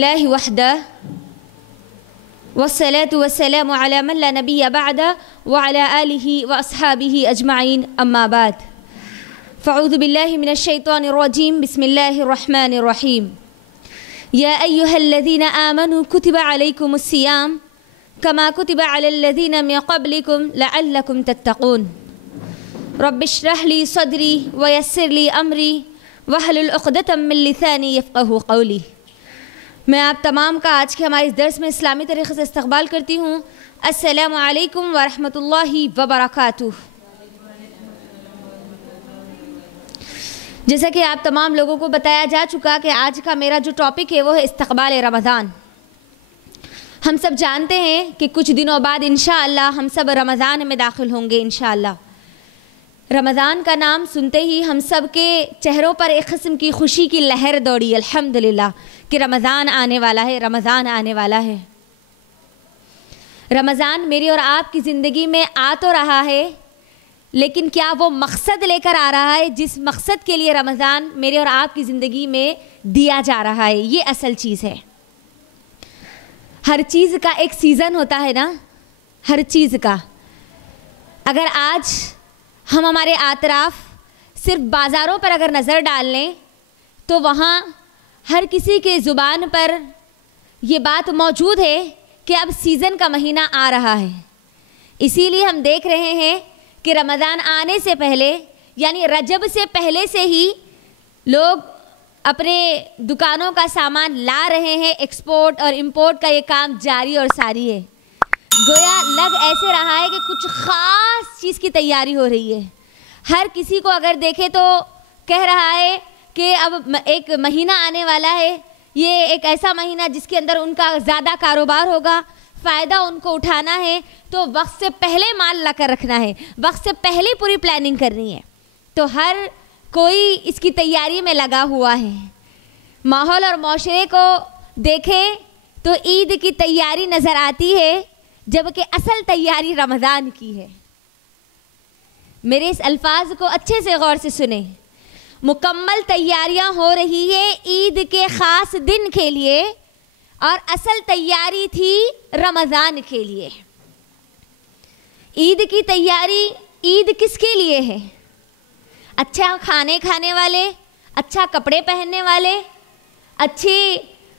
للہ وحدہ والصلاة والسلام علی من لا نبی بعدہ وعلی آلہ واصحابہ اجمعین اما بعد فاعوذ باللہ من الشیطان الرجیم بسم اللہ الرحمن الرحیم یا ایہا الذین آمنوا کتب علیکم الصیام کما کتب علی الذین من قبلکم لعلکم تتقون رب اشرح لی صدری ویسر لی امری واحلل عقدۃ من لسانی یفقہوا قولی۔ میں آپ تمام کا آج کے ہمارے اس درس میں اسلامی طریقے سے استقبال کرتی ہوں۔ السلام علیکم ورحمۃ اللہ وبرکاتہ۔ جیسا کہ آپ تمام لوگوں کو بتایا جا چکا کہ آج کا میرا جو ٹاپک ہے وہ ہے استقبال رمضان۔ ہم سب جانتے ہیں کہ کچھ دنوں بعد انشاءاللہ ہم سب رمضان میں داخل ہوں گے انشاءاللہ۔ رمضان کا نام سنتے ہی ہم سب کے چہروں پر ایک قسم کی خوشی کی لہر دوڑی الحمدللہ کہ رمضان آنے والا ہے، رمضان آنے والا ہے۔ رمضان میری اور آپ کی زندگی میں آ تو رہا ہے، لیکن کیا وہ مقصد لے کر آ رہا ہے جس مقصد کے لیے رمضان میرے اور آپ کی زندگی میں دیا جا رہا ہے؟ یہ اصل چیز ہے۔ ہر چیز کا ایک سیزن ہوتا ہے نا، ہر چیز کا۔ اگر آج ہم ہمارے اطراف صرف بازاروں پر اگر نظر ڈال لیں تو وہاں ہر کسی کے زبان پر یہ بات موجود ہے کہ اب سیزن کا مہینہ آ رہا ہے۔ اسی لیے ہم دیکھ رہے ہیں کہ رمضان آنے سے پہلے یعنی رجب سے پہلے سے ہی لوگ اپنے دکانوں کا سامان لا رہے ہیں، ایکسپورٹ اور امپورٹ کا یہ کام جاری اور ساری ہے۔ گویا لگ ایسے رہا ہے کہ کچھ خاص چیز کی تیاری ہو رہی ہے۔ ہر کسی کو اگر دیکھے تو کہہ رہا ہے کہ اب ایک مہینہ آنے والا ہے، یہ ایک ایسا مہینہ جس کے اندر ان کا زیادہ کاروبار ہوگا، فائدہ ان کو اٹھانا ہے، تو وقت سے پہلے مال لا کر رکھنا ہے، وقت سے پہلے پوری پلاننگ کرنی ہے۔ تو ہر کوئی اس کی تیاری میں لگا ہوا ہے۔ ماحول اور معاشرے کو دیکھے تو عید کی تیاری نظر آتی ہے، جبکہ اصل تیاری رمضان کی ہے۔ میرے اس الفاظ کو اچھے سے غور سے سنیں۔ مکمل تیاریاں ہو رہی ہے عید کے خاص دن کے لیے، اور اصل تیاری تھی رمضان کے لیے۔ عید کی تیاری، عید کس کے لیے ہے؟ اچھا کھانے کھانے والے، اچھا کپڑے پہننے والے، اچھی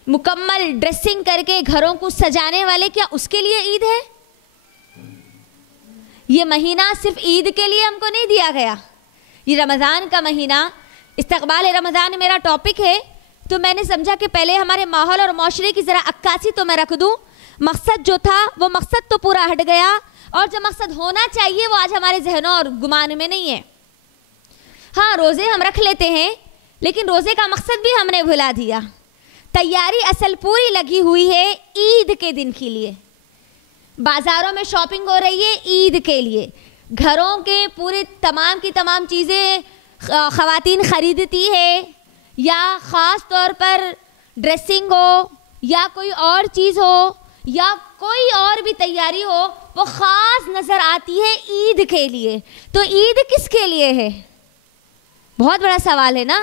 مکمل ڈریسنگ کر کے گھروں کو سجانے والے، کیا اس کے لیے عید ہے؟ یہ مہینہ صرف عید کے لیے ہم کو نہیں دیا گیا۔ یہ رمضان کا مہینہ، استقبال رمضان میرا ٹاپک ہے، تو میں نے سمجھا کہ پہلے ہمارے ماحول اور معاشرے کی ذرا عکاسی تو میں رکھ دوں۔ مقصد جو تھا وہ مقصد تو پورا ہٹ گیا، اور جو مقصد ہونا چاہیے وہ آج ہمارے ذہنوں اور گمان میں نہیں ہے۔ ہاں روزے ہم رکھ لیتے ہیں، لیکن روزے کا مقصد بھی ہم نے بھلا دیا۔ تیاری اصل پوری لگی ہوئی ہے عید کے دن کے لیے۔ بازاروں میں شاپنگ ہو رہی ہے عید کے لیے، گھروں کے پورے تمام کی تمام چیزیں خواتین خریدتی ہے، یا خاص طور پر ڈریسنگ ہو یا کوئی اور چیز ہو یا کوئی اور بھی تیاری ہو، وہ خاص نظر آتی ہے عید کے لیے۔ تو عید کس کے لیے ہے؟ بہت بڑا سوال ہے نا۔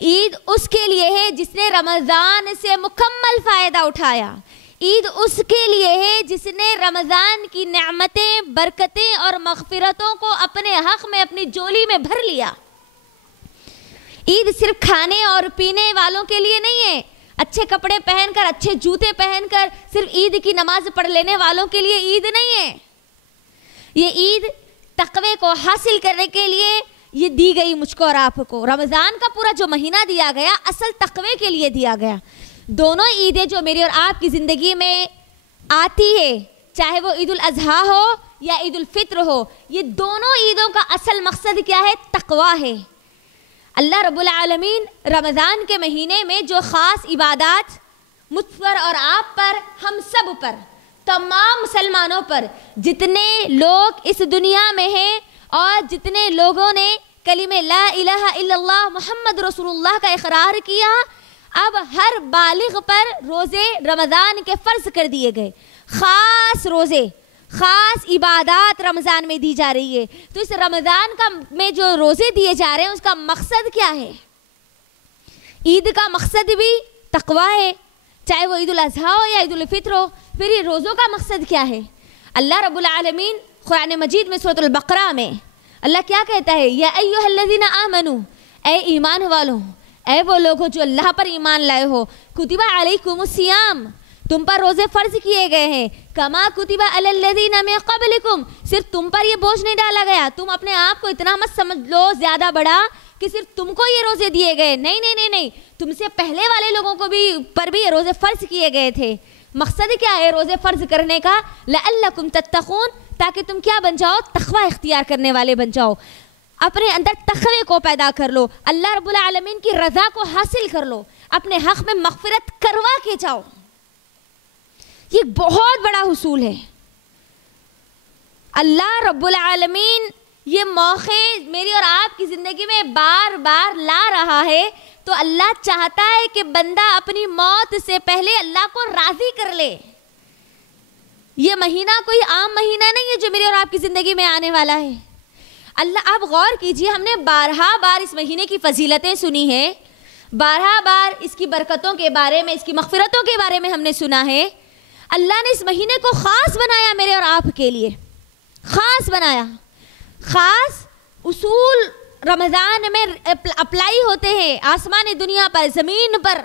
عید اس کے لیے ہے جس نے رمضان سے مکمل فائدہ اٹھایا۔ عید اس کے لیے ہے جس نے رمضان کی نعمتیں، برکتیں اور مغفرتوں کو اپنے حق میں، اپنی جولی میں بھر لیا۔ عید صرف کھانے اور پینے والوں کے لیے نہیں ہے، اچھے کپڑے پہن کر، اچھے جوتے پہن کر صرف عید کی نماز پڑھ لینے والوں کے لیے عید نہیں ہے۔ یہ عید تقوی کو حاصل کرنے کے لیے یہ دی گئی مجھ کو اور آپ کو۔ رمضان کا پورا جو مہینہ دیا گیا اصل تقوی کے لیے دیا گیا۔ دونوں عیدیں جو میری اور آپ کی زندگی میں آتی ہے، چاہے وہ عید الاضحیٰ ہو یا عید الفطر ہو، یہ دونوں عیدوں کا اصل مقصد کیا ہے؟ تقوی ہے۔ اللہ رب العالمین رمضان کے مہینے میں جو خاص عبادات مجھ پر اور آپ پر، ہم سب پر، تمام مسلمانوں پر، جتنے لوگ اس دنیا میں ہیں اور جتنے لوگوں نے کلمہ لا الہ الا اللہ محمد رسول اللہ کا اقرار کیا، اب ہر بالغ پر روزے رمضان کے فرض کر دیے گئے۔ خاص روزے، خاص عبادات رمضان میں دی جا رہی ہے۔ تو اس رمضان میں جو روزے دیے جا رہے ہیں اس کا مقصد کیا ہے؟ عید کا مقصد بھی تقوی ہے، چاہے وہ عید الاضحیٰ ہو یا عید الفطر ہو. پھر یہ روزوں کا مقصد کیا ہے؟ اللہ رب العالمین قرآن مجید میں سورۃ البقرہ میں اللہ کیا کہتا ہے؟ یا ایھا الذین آمنوا، اے ایمان والو، اے وہ لوگوں جو اللہ پر ایمان لائے ہو، کتب علیکم الصیام، تم پر روزے فرض کیے گئے ہیں، کما کتب علی الذین من قبلکم، صرف تم پر یہ بوجھ نہیں ڈالا گیا. تم اپنے آپ کو اتنا مت سمجھ لو زیادہ بڑا کہ صرف تم کو یہ روزے دیے گئے. نہیں نہیں نہیں نہیں، تم سے پہلے والے لوگوں کو بھی پر بھی یہ روزے فرض کیے گئے تھے. مقصد کیا ہے روزے فرض کرنے کا؟ لعلکم تتقون، تاکہ تم کیا بن جاؤ؟ تقوی اختیار کرنے والے بن جاؤ. اپنے اندر تقوی کو پیدا کر لو، اللہ رب العالمین کی رضا کو حاصل کر لو، اپنے حق میں مغفرت کروا کے جاؤ. یہ بہت بڑا حصول ہے. اللہ رب العالمین یہ موقع میری اور آپ کی زندگی میں بار بار لا رہا ہے، تو اللہ چاہتا ہے کہ بندہ اپنی موت سے پہلے اللہ کو راضی کر لے. یہ مہینہ کوئی عام مہینہ نہیں ہے جو میری اور آپ کی زندگی میں آنے والا ہے. اللہ آپ غور کیجئے، ہم نے بارہا بار اس مہینے کی فضیلتیں سنی ہیں، بارہا بار اس کی برکتوں کے بارے میں، اس کی مغفرتوں کے بارے میں ہم نے سنا ہے. اللہ نے اس مہینے کو خاص بنایا میرے اور آپ کے لیے، خاص بنایا. خاص اصول رمضان میں اپلائی ہوتے ہیں آسمان دنیا پر، زمین پر.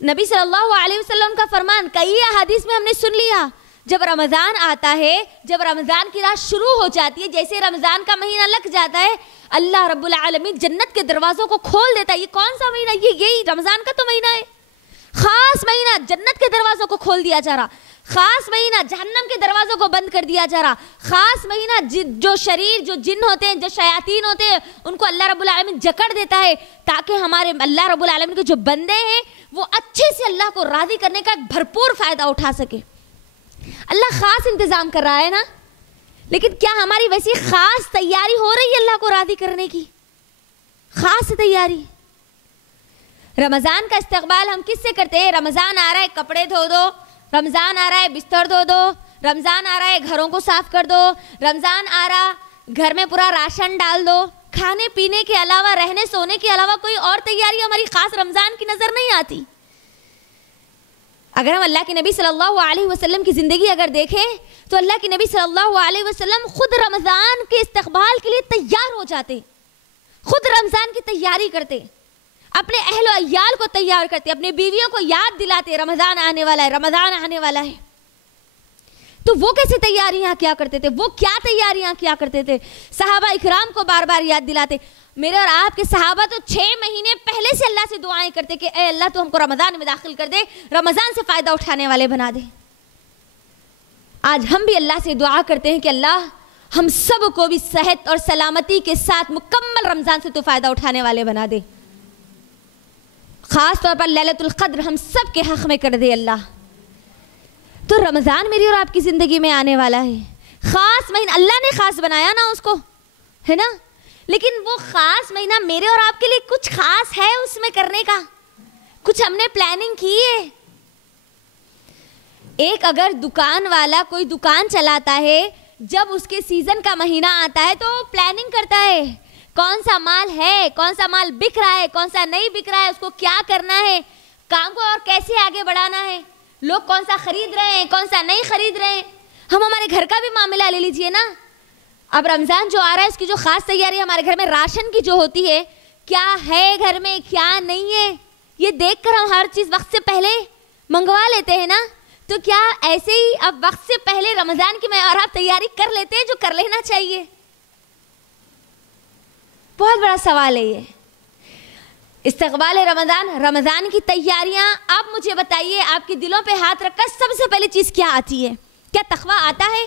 نبی صلی اللہ علیہ وسلم کا فرمان کئی احادیث میں ہم نے سن لیا. جب رمضان آتا ہے، جب رمضان کی رات شروع ہو جاتی ہے، جیسے رمضان کا مہینہ لگ جاتا ہے، اللہ رب العالمین جنت کے دروازوں کو کھول دیتا ہے. یہ کون سا مہینہ؟ یہی رمضان کا تو مہینہ ہے. خاص مہینہ، جنت کے دروازوں کو کھول دیا جا رہا. خاص مہینہ، جہنم کے دروازوں کو بند کر دیا جا رہا. خاص مہینہ، جو شریر، جو جن ہوتے ہیں، جو شیاطین ہوتے ہیں، ان کو اللہ رب العالمین جکڑ دیتا ہے، تاکہ ہمارے اللہ رب العالمین کے جو بندے ہیں وہ اچھے سے اللہ کو راضی کرنے کا ایک بھرپور فائدہ اٹھا سکے. اللہ خاص انتظام کر رہا ہے نا، لیکن کیا ہماری ویسی خاص تیاری ہو رہی ہے اللہ کو راضی کرنے کی؟ خاص تیاری. رمضان کا استقبال ہم کس سے کرتے ہیں؟ رمضان آ رہا ہے کپڑے دھو دو، رمضان آ رہا ہے بستر دھو دو، رمضان آ رہا ہے گھروں کو صاف کر دو، رمضان آ رہا گھر میں پورا راشن ڈال دو. کھانے پینے کے علاوہ، رہنے سونے کے علاوہ کوئی اور تیاری ہماری خاص رمضان کی نظر نہیں آتی. اگر ہم اللہ کے نبی صلی اللہ علیہ وسلم کی زندگی اگر دیکھیں تو اللہ کے نبی صلی اللہ علیہ وسلم خود رمضان کے استقبال کے لیے تیار ہو جاتے، خود رمضان کی تیاری کرتے، اپنے اہل و عیال کو تیار کرتے، اپنے بیویوں کو یاد دلاتے رمضان آنے والا ہے، رمضان آنے والا ہے. تو وہ کیسے تیاریاں کیا کرتے تھے؟ وہ کیا تیاریاں کیا کرتے تھے؟ صحابہ اکرام کو بار بار یاد دلاتے. میرے اور آپ کے صحابہ تو 6 مہینے پہلے سے اللہ سے دعائیں کرتے کہ اے اللہ تو ہم کو رمضان میں داخل کر دے، رمضان سے فائدہ اٹھانے والے بنا دے. آج ہم بھی اللہ سے دعا کرتے ہیں کہ اللہ ہم سب کو بھی صحت اور سلامتی کے ساتھ مکمل رمضان سے تو فائدہ اٹھانے والے بنا دے. خاص طور پر لیلۃ القدر ہم سب کے حق میں کر دے اللہ. تو رمضان میری اور آپ کی زندگی میں آنے والا ہے، خاص مہینہ اللہ نے خاص بنایا نا اس کو، ہے نا. لیکن وہ خاص مہینہ میرے اور آپ کے لیے کچھ خاص ہے اس میں کرنے کا؟ کچھ ہم نے پلاننگ کی ہے؟ ایک اگر دکان والا کوئی دکان چلاتا ہے، جب اس کے سیزن کا مہینہ آتا ہے تو پلاننگ کرتا ہے، کون سا مال ہے، کون سا مال بک رہا ہے، کون سا نہیں بک رہا ہے، اس کو کیا کرنا ہے، کام کو اور کیسے آگے بڑھانا ہے، لوگ کون سا خرید رہے ہیں، کون سا نہیں خرید رہے ہیں. ہم ہمارے گھر کا بھی معاملہ لے لیجئے نا. اب رمضان جو آ رہا ہے اس کی جو خاص تیاری ہمارے گھر میں راشن کی جو ہوتی ہے، کیا ہے گھر میں کیا نہیں ہے، یہ دیکھ کر ہم ہر چیز وقت سے پہلے منگوا لیتے ہیں نا. تو کیا ایسے ہی اب وقت سے پہلے رمضان کی میں اور آپ تیاری کر لیتے ہیں جو کر لینا چاہیے؟ بہت بڑا سوال ہے یہ. استقبال رمضان، رمضان کی تیاریاں. آپ مجھے بتائیے، آپ کے دلوں پہ ہاتھ رکھ کر سب سے پہلے چیز کیا آتی ہے؟ کیا تقویٰ آتا ہے؟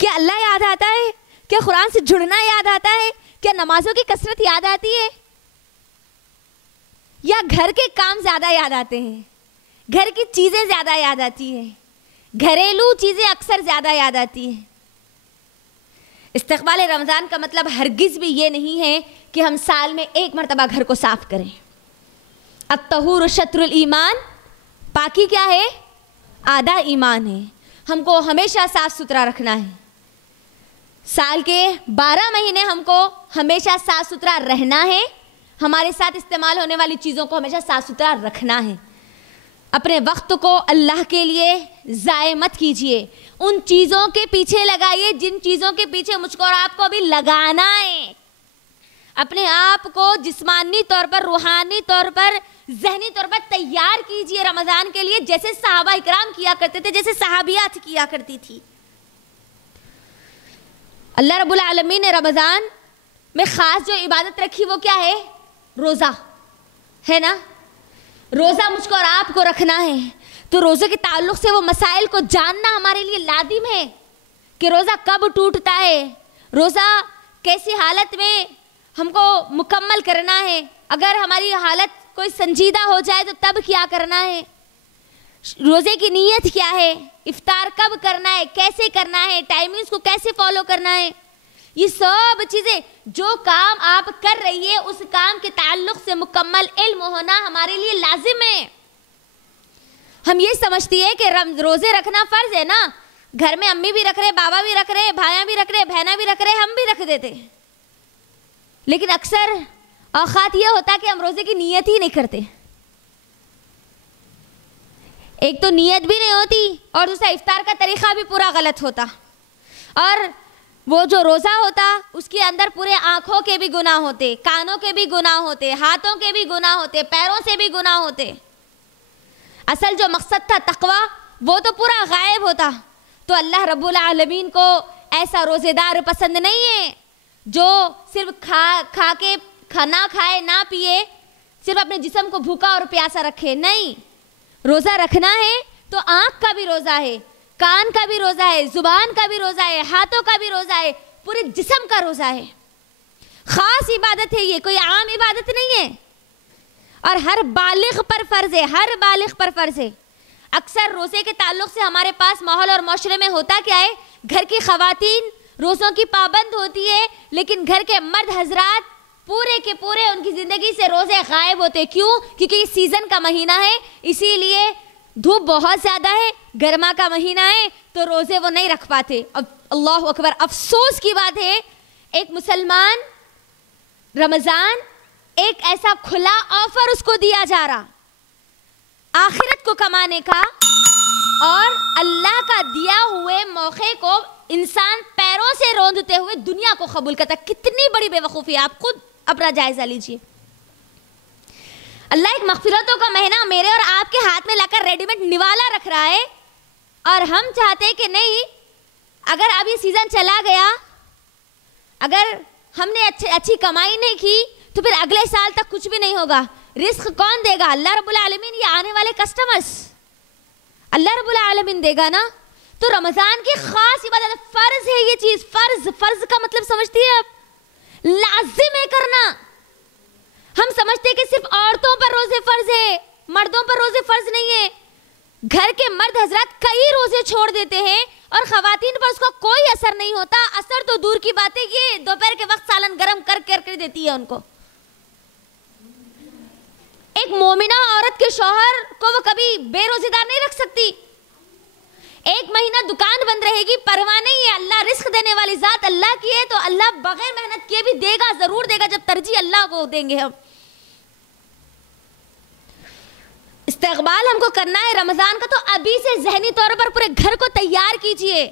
کیا اللہ یاد آتا ہے؟ کیا قرآن سے جڑنا یاد آتا ہے؟ کیا نمازوں کی کثرت یاد آتی ہے؟ یا گھر کے کام زیادہ یاد آتے ہیں، گھر کی چیزیں زیادہ یاد آتی ہیں، گھریلو چیزیں اکثر زیادہ یاد آتی ہیں؟ استقبال رمضان کا مطلب ہرگز بھی یہ نہیں ہے کہ ہم سال میں ایک مرتبہ گھر کو صاف کریں. الطہور شطر الایمان، پاکی کیا ہے؟ آدھا ایمان ہے. ہم کو ہمیشہ صاف ستھرا رکھنا ہے. سال کے 12 مہینے ہم کو ہمیشہ صاف ستھرا رہنا ہے، ہمارے ساتھ استعمال ہونے والی چیزوں کو ہمیشہ صاف ستھرا رکھنا ہے. اپنے وقت کو اللہ کے لیے ضائع مت کیجیے. ان چیزوں کے پیچھے لگائیے جن چیزوں کے پیچھے مجھ کو اور آپ کو ابھی لگانا ہے. اپنے آپ کو جسمانی طور پر، روحانی طور پر، ذہنی طور پر تیار کیجیے رمضان کے لیے، جیسے صحابہ اکرام کیا کرتے تھے، جیسے صحابیات کیا کرتی تھی. اللہ رب العالمین نے رمضان میں خاص جو عبادت رکھی وہ کیا ہے؟ روزہ ہے نا. روزہ مجھ کو اور آپ کو رکھنا ہے. تو روزے کے تعلق سے وہ مسائل کو جاننا ہمارے لیے لازم ہے کہ روزہ کب ٹوٹتا ہے، روزہ کیسی حالت میں ہم کو مکمل کرنا ہے، اگر ہماری حالت کوئی سنجیدہ ہو جائے تو تب کیا کرنا ہے، روزے کی نیت کیا ہے، افطار کب کرنا ہے، کیسے کرنا ہے، ٹائمنگز کو کیسے فالو کرنا ہے. یہ سب چیزیں جو کام آپ کر رہی ہے اس کام کے تعلق سے مکمل علم ہونا ہمارے لیے لازم ہے. ہم یہ سمجھتی ہے کہ روزے رکھنا فرض ہے نا، گھر میں امی بھی رکھ رہے، بابا بھی رکھ رہے، بھائیاں بھی رکھ رہے، بہنیں بھی رکھ رہے، ہم بھی رکھ دیتے. لیکن اکثر اوقات یہ ہوتا کہ ہم روزے کی نیت ہی نہیں کرتے. ایک تو نیت بھی نہیں ہوتی اور دوسرا افطار کا طریقہ بھی پورا غلط ہوتا. اور وہ جو روزہ ہوتا اس کے اندر پورے آنکھوں کے بھی گناہ ہوتے، کانوں کے بھی گناہ ہوتے، ہاتھوں کے بھی گناہ ہوتے، پیروں سے بھی گناہ ہوتے. اصل جو مقصد تھا تقویٰ وہ تو پورا غائب ہوتا. تو اللہ رب العالمین کو ایسا روزے دار پسند نہیں ہے جو صرف کھا کے نہ کھائے نہ پیے، صرف اپنے جسم کو بھوکا اور پیاسا رکھے. نہیں، روزہ رکھنا ہے تو آنکھ کا بھی روزہ ہے، کان کا بھی روزہ ہے، زبان کا بھی روزہ ہے، ہاتھوں کا بھی روزہ ہے، پورے جسم کا روزہ ہے. خاص عبادت ہے یہ، کوئی عام عبادت نہیں ہے اور ہر بالغ پر فرض ہے، ہر بالغ پر فرض ہے. اکثر روزے کے تعلق سے ہمارے پاس ماحول اور معاشرے میں ہوتا کیا ہے، گھر کی خواتین روزوں کی پابند ہوتی ہے لیکن گھر کے مرد حضرات پورے کے پورے ان کی زندگی سے روزے غائب ہوتے. کیوں؟ کیونکہ یہ سیزن کا مہینہ ہے، اسی لیے دھوپ بہت زیادہ ہے، گرما کا مہینہ ہے تو روزے وہ نہیں رکھ پاتے. اب اللہ اکبر، افسوس کی بات ہے ایک مسلمان رمضان ایک ایسا کھلا آفر اس کو دیا جا رہا آخرت کو کمانے کا، اور اللہ کا دیا ہوئے موقع کو انسان پیروں سے روندتے ہوئے دنیا کو قبول کرتا. کتنی بڑی بے وقوفی ہے، آپ خود اپنا جائزہ لیجئے. اللہ ایک مغفرتوں کا مہینہ میرے اور آپ کے ہاتھ میں لا کر ریڈی میڈ نوالا رکھ رہا ہے اور ہم چاہتے کہ نہیں، اگر اب یہ سیزن چلا گیا، اگر ہم نے اچھی کمائی نہیں کی تو پھر اگلے سال تک کچھ بھی نہیں ہوگا. رزق کون دے گا؟ اللہ رب العالمین. یہ آنے والے کسٹمرز اللہ رب العالمین دے گا نا. تو رمضان کی خاص عبادت فرض ہے، یہ چیز فرض. فرض کا مطلب سمجھتی ہے آپ؟ لازم ہے کرنا. ہم سمجھتے کہ صرف عورتوں پر روزے فرض ہے، مردوں پر روزے فرض نہیں ہے. گھر کے مرد حضرات کئی روزے چھوڑ دیتے ہیں اور خواتین پر اس کا کوئی اثر نہیں ہوتا. اثر تو دور کی بات ہے، یہ دوپہر کے وقت سالن گرم کر دیتی ہے ان کو. ایک مومنہ عورت کے شوہر کو وہ کبھی بے روزے دار نہیں رکھ سکتی. ایک مہینہ دکان بند رہے گی، پرواہ نہیں ہے. اللہ رزق دینے والی ذات اللہ کی ہے تو اللہ بغیر محنت کیے بھی دے گا، ضرور دے گا، جب ترجیح اللہ کو دیں گے. ہم استقبال ہم کو کرنا ہے رمضان کا، تو ابھی سے ذہنی طور پر پورے گھر کو تیار کیجئے.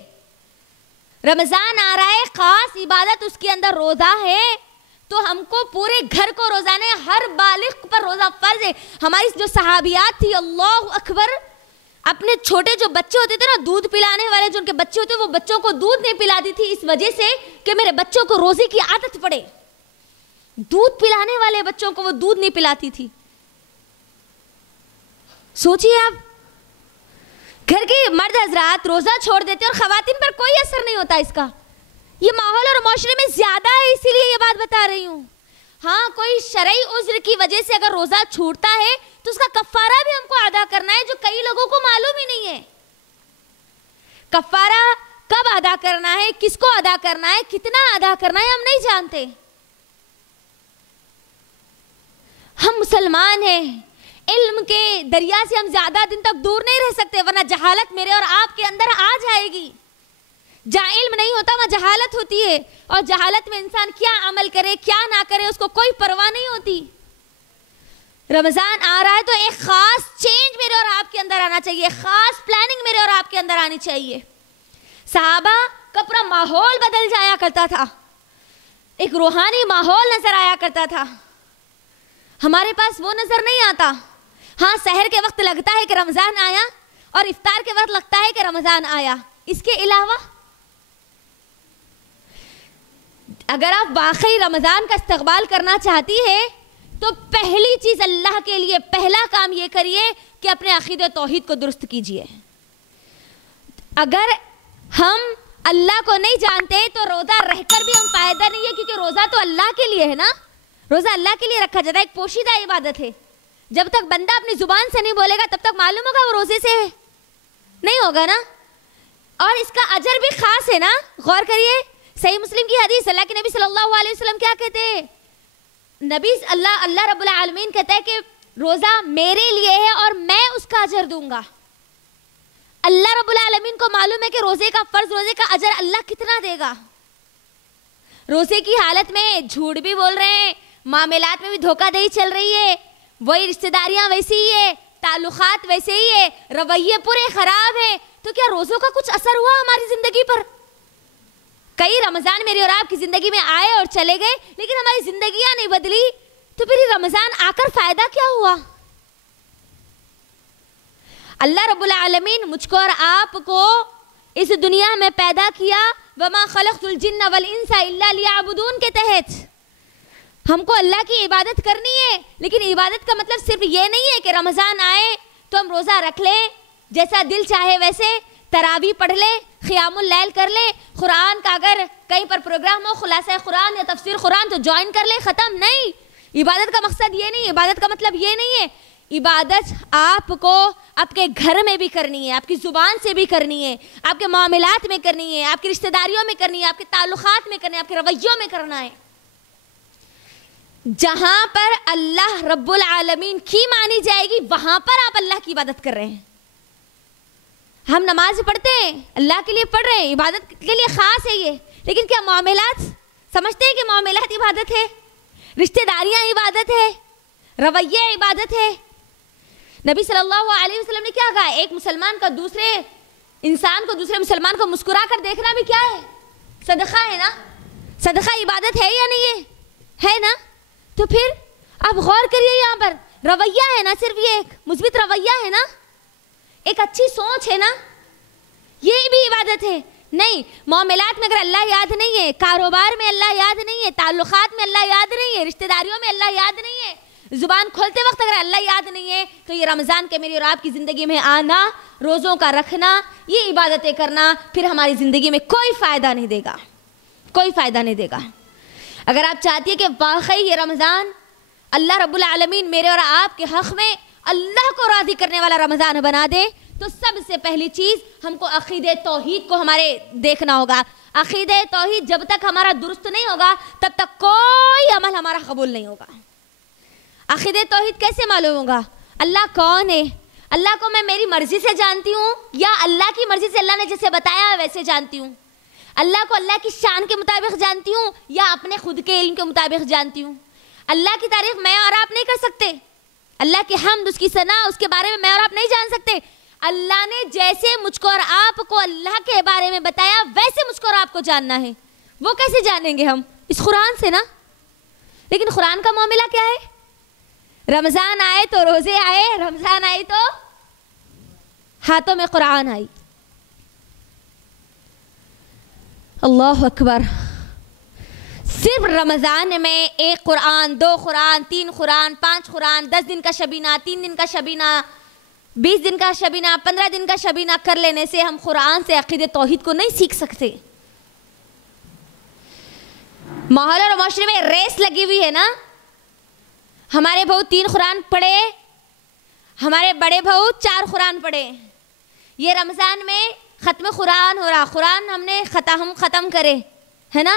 رمضان آ رہا ہے، خاص عبادت اس کے اندر روزہ ہے، تو ہم کو پورے گھر کو روزانے، ہر بالغ پر روزہ فرض ہے. ہماری جو صحابیات تھی، اللہ اکبر، اپنے چھوٹے جو بچے ہوتے تھے نا، دودھ پلانے والے جو ان کے بچے ہوتے، وہ بچوں کو دودھ نہیں پلاتی تھی اس وجہ سے کہ میرے بچوں کو روزے کی عادت پڑے. دودھ پلانے والے بچوں کو وہ دودھ نہیں پلاتی تھی. سوچئے آپ، گھر کے مرد حضرات روزہ چھوڑ دیتے اور خواتین پر کوئی اثر نہیں ہوتا اس کا. یہ ماحول اور معاشرے میں زیادہ ہے، اسی لیے یہ بات بتا رہی ہوں. ہاں، کوئی شرعی عذر کی وجہ سے اگر روزہ چھوٹتا ہے تو اس کا کفارہ بھی ہم کو ادا کرنا ہے، جو کئی لوگوں کو معلوم ہی نہیں ہے. کفارہ کب ادا کرنا ہے، کس کو ادا کرنا ہے، کتنا ادا کرنا ہے، ہم نہیں جانتے. ہم مسلمان ہیں، علم کے دریا سے ہم زیادہ دن تک دور نہیں رہ سکتے، ورنہ جہالت میرے اور آپ کے اندر آ جائے گی. جہاں علم نہیں ہوتا وہاں جہالت ہوتی ہے، اور جہالت میں انسان کیا عمل کرے کیا نہ کرے اس کو کوئی پرواہ نہیں ہوتی. رمضان آ رہا ہے تو ایک خاص چینج میرے اور آپ کے اندر آنا چاہیے، خاص پلاننگ میرے اور آپ کے اندر آنی چاہیے۔ صحابہ کا پورا ماحول بدل جایا کرتا تھا، ایک روحانی ماحول نظر آیا کرتا تھا۔ ہمارے پاس وہ نظر نہیں آتا۔ ہاں سحر کے وقت لگتا ہے کہ رمضان آیا اور افطار کے وقت لگتا ہے کہ رمضان آیا، اس کے علاوہ اگر آپ واقعی رمضان کا استقبال کرنا چاہتی ہے تو پہلی چیز اللہ کے لیے پہلا کام یہ کریے کہ اپنے عقیدہ توحید کو درست کیجیے۔ اگر ہم اللہ کو نہیں جانتے تو روزہ رہ کر بھی ہم فائدہ نہیں ہے، کیونکہ روزہ تو اللہ کے لیے ہے نا، روزہ اللہ کے لیے رکھا جاتا ہے، ایک پوشیدہ عبادت ہے۔ جب تک بندہ اپنی زبان سے نہیں بولے گا تب تک معلوم ہوگا وہ روزے سے نہیں ہوگا نا، اور اس کا اجر بھی خاص ہے نا۔ غور کریے، صحیح مسلم کی حدیث، اللہ کے نبی صلی اللہ علیہ وسلم کیا کہتے ہیں؟ اللہ رب العالمین کہتا ہے کہ روزہ میرے لیے ہے اور میں اس کا اجر دوں گا۔ اللہ رب العالمین کو معلوم ہے کہ روزے کا فرض، روزے کا اجر اللہ کتنا دے گا۔ روزے کی حالت میں جھوٹ بھی بول رہے ہیں، معاملات میں بھی دھوکہ دہی چل رہی ہے، وہی رشتہ داریاں ویسی ہی ہے، تعلقات ویسے ہی ہے، رویے پورے خراب ہیں، تو کیا روزوں کا کچھ اثر ہوا ہماری زندگی پر؟ کئی رمضان میری اور آپ کی زندگی میں آئے اور چلے گئے، لیکن ہماری زندگیاں نہیں بدلی، تو پھر رمضان آ کر فائدہ کیا ہوا؟ اللہ رب العالمین مجھ کو اور آپ کو اس دنیا میں پیدا کیا، وَمَا خَلَقْتُ الْجِنَّ وَالْإِنسَ إِلَّا لِيَعْبُدُونَ کے تحت ہم کو اللہ کی عبادت کرنی ہے، لیکن عبادت کا مطلب صرف یہ نہیں ہے کہ رمضان آئے تو ہم روزہ رکھ لیں، جیسا دل چاہے ویسے تراویح پڑھ لیں، قیام اللیل کر لیں، قرآن کا اگر کہیں پر پروگرام ہو خلاصہ قرآن یا تفسیر قرآن تو جوائن کر لیں، ختم نہیں۔ عبادت کا مقصد یہ نہیں ہے، عبادت کا مطلب یہ نہیں ہے۔ عبادت آپ کو آپ کے گھر میں بھی کرنی ہے، آپ کی زبان سے بھی کرنی ہے، آپ کے معاملات میں کرنی ہے، آپ کی رشتہ داریوں میں کرنی ہے، آپ کے تعلقات میں کرنی ہے، آپ کے رویوں میں کرنا ہے۔ جہاں پر اللہ رب العالمین کی مانی جائے گی وہاں پر آپ اللہ کی عبادت کر رہے ہیں۔ ہم نماز پڑھتے ہیں، اللہ کے لیے پڑھ رہے ہیں، عبادت کے لیے خاص ہے یہ، لیکن کیا معاملات سمجھتے ہیں کہ معاملات عبادت ہے، رشتہ داریاں عبادت ہے، رویے عبادت ہے؟ نبی صلی اللہ علیہ وسلم نے کیا کہا؟ ایک مسلمان کا دوسرے انسان کو، دوسرے مسلمان کو مسکرا کر دیکھنا بھی کیا ہے؟ صدقہ ہے نا۔ صدقہ عبادت ہے یا نہیں ہے نا؟ تو پھر آپ غور کریے، یہاں پر رویہ ہے نا، صرف یہ ایک مثبت رویہ ہے نا، ایک اچھی سوچ ہے نا، یہ بھی عبادت ہے؟ نہیں، معاملات میں اگر اللہ یاد نہیں ہے، کاروبار میں اللہ یاد نہیں ہے، تعلقات میں اللہ یاد نہیں ہے، رشتہ داریوں میں اللہ یاد نہیں ہے، زبان کھولتے وقت اگر اللہ یاد نہیں ہے، تو یہ رمضان کے میری اور آپ کی زندگی میں آنا، روزوں کا رکھنا، یہ عبادتیں کرنا پھر ہماری زندگی میں کوئی فائدہ نہیں دے گا، کوئی فائدہ نہیں دے گا۔ اگر آپ چاہتی ہیں کہ واقعی یہ رمضان اللہ رب العالمین میرے اور آپ کے حق میں اللہ کو راضی کرنے والا رمضان بنا دے، تو سب سے پہلی چیز ہم کو عقیدہ توحید کو ہمارے دیکھنا ہوگا۔ عقیدہ توحید جب تک ہمارا درست نہیں ہوگا تب تک کوئی عمل ہمارا قبول نہیں ہوگا۔ عقیدہ توحید کیسے معلوم ہوگا؟ اللہ کون ہے؟ اللہ کو میں میری مرضی سے جانتی ہوں یا اللہ کی مرضی سے اللہ نے جیسے بتایا ہے ویسے جانتی ہوں؟ اللہ کو اللہ کی شان کے مطابق جانتی ہوں یا اپنے خود کے علم کے مطابق جانتی ہوں؟ اللہ کی تعریف میں اور آپ نہیں کر سکتے، اللہ کی حمد، اس کی ثنا، اس کے بارے میں میں اور آپ نہیں جان سکتے۔ اللہ نے جیسے مجھ کو اور آپ کو اللہ کے بارے میں بتایا ویسے مجھ کو اور آپ کو جاننا ہے۔ وہ کیسے جانیں گے ہم؟ اس قرآن سے نا۔ لیکن قرآن کا معاملہ کیا ہے؟ رمضان آئے تو روزے آئے، رمضان آئی تو ہاتھوں میں قرآن آئی۔ اللہ اکبر! صرف رمضان میں 1 قرآن، 2 قرآن، 3 قرآن، 5 قرآن، 10 دن کا شبینہ، 3 دن کا شبینہ، 20 دن کا شبینہ، 15 دن کا شبینہ کر لینے سے ہم قرآن سے عقیدہ توحید کو نہیں سیکھ سکتے۔ ماحول اور معاشرے میں ریس لگی ہوئی ہے نا، ہمارے بہو 3 قرآن پڑھے، ہمارے بڑے بہو 4 قرآن پڑھے۔ یہ رمضان میں ختم قرآن ہو رہا، قرآن ہم نے ختم کرے ہے نا،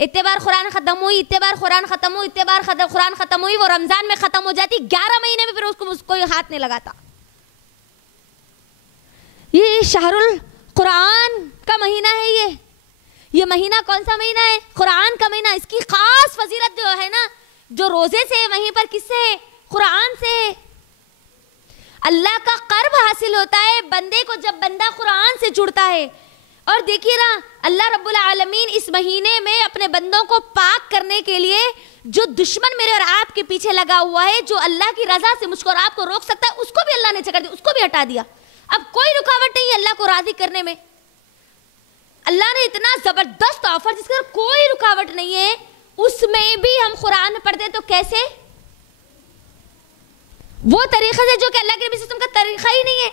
اتنے بار قرآن ختم ہوئی، اتنے بار قرآن ختم ہوئی، اتنے بار قرآن ختم ہوئی، وہ رمضان میں ختم ہو جاتی، 11 مہینے میں پھر اس کو کوئی ہاتھ نہیں لگاتا۔ یہ شہر القرآن کا مہینہ ہے، یہ مہینہ کون سا مہینہ ہے؟ قرآن کا مہینہ۔ اس کی خاص فضیلت جو ہے نا، جو روزے سے وہیں پر کس سے قرآن سے ہے. اللہ کا قرب حاصل ہوتا ہے بندے کو جب بندہ قرآن سے جڑتا ہے. اور دیکھیے نا اللہ رب العالمین اس مہینے میں اپنے بندوں کو پاک کرنے کے لیے جو دشمن میرے اور آپ کے پیچھے لگا ہوا ہے, جو اللہ کی رضا سے مجھ کو اور آپ کو روک سکتا ہے, اس کو بھی اللہ نے چکر دیا, اس کو بھی ہٹا دیا. اب کوئی رکاوٹ نہیں ہے اللہ کو راضی کرنے میں. اللہ نے اتنا زبردست آفر جس کا کوئی رکاوٹ نہیں ہے, اس میں بھی ہم قرآن پڑھتے تو کیسے؟ وہ طریقے سے جو کہ اللہ کے نبی صلی اللہ علیہ وسلم کا طریقہ ہی نہیں ہے.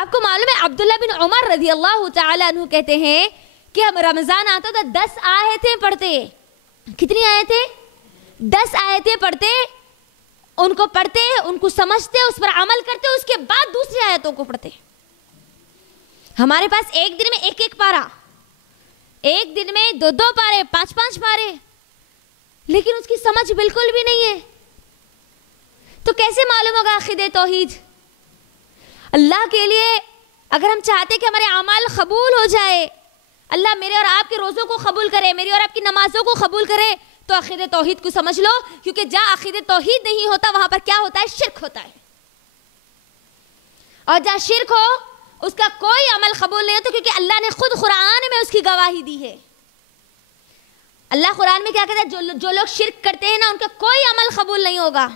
آپ کو معلوم ہے عبداللہ بن عمر رضی اللہ تعالیٰ عنہ کہتے ہیں کہ ہم رمضان آتا تو 10 آیتیں پڑھتے. کتنی آیتیں؟ 10 آیتیں پڑھتے. ان کو پڑھتے, ان کو سمجھتے, اس پر عمل کرتے, اس کے بعد دوسری آیتوں کو پڑھتے. ہمارے پاس ایک دن میں ایک پارہ, ایک دن میں 2 پارے, 5 پارے, لیکن اس کی سمجھ بالکل بھی نہیں ہے. تو کیسے معلوم ہوگا عقیدہ توحید؟ اللہ کے لیے اگر ہم چاہتے کہ ہمارے اعمال قبول ہو جائے, اللہ میرے اور آپ کے روزوں کو قبول کرے, میری اور آپ کی نمازوں کو قبول کرے, تو عقیدہ توحید کو سمجھ لو. کیونکہ جہاں عقیدہ توحید نہیں ہوتا وہاں پر کیا ہوتا ہے؟ شرک ہوتا ہے. اور جہاں شرک ہو اس کا کوئی عمل قبول نہیں ہوتا, کیونکہ اللہ نے خود قرآن میں اس کی گواہی دی ہے. اللہ قرآن میں کیا کہتا ہے؟ جو لوگ شرک کرتے ہیں نا ان کا کوئی عمل قبول نہیں ہوگا.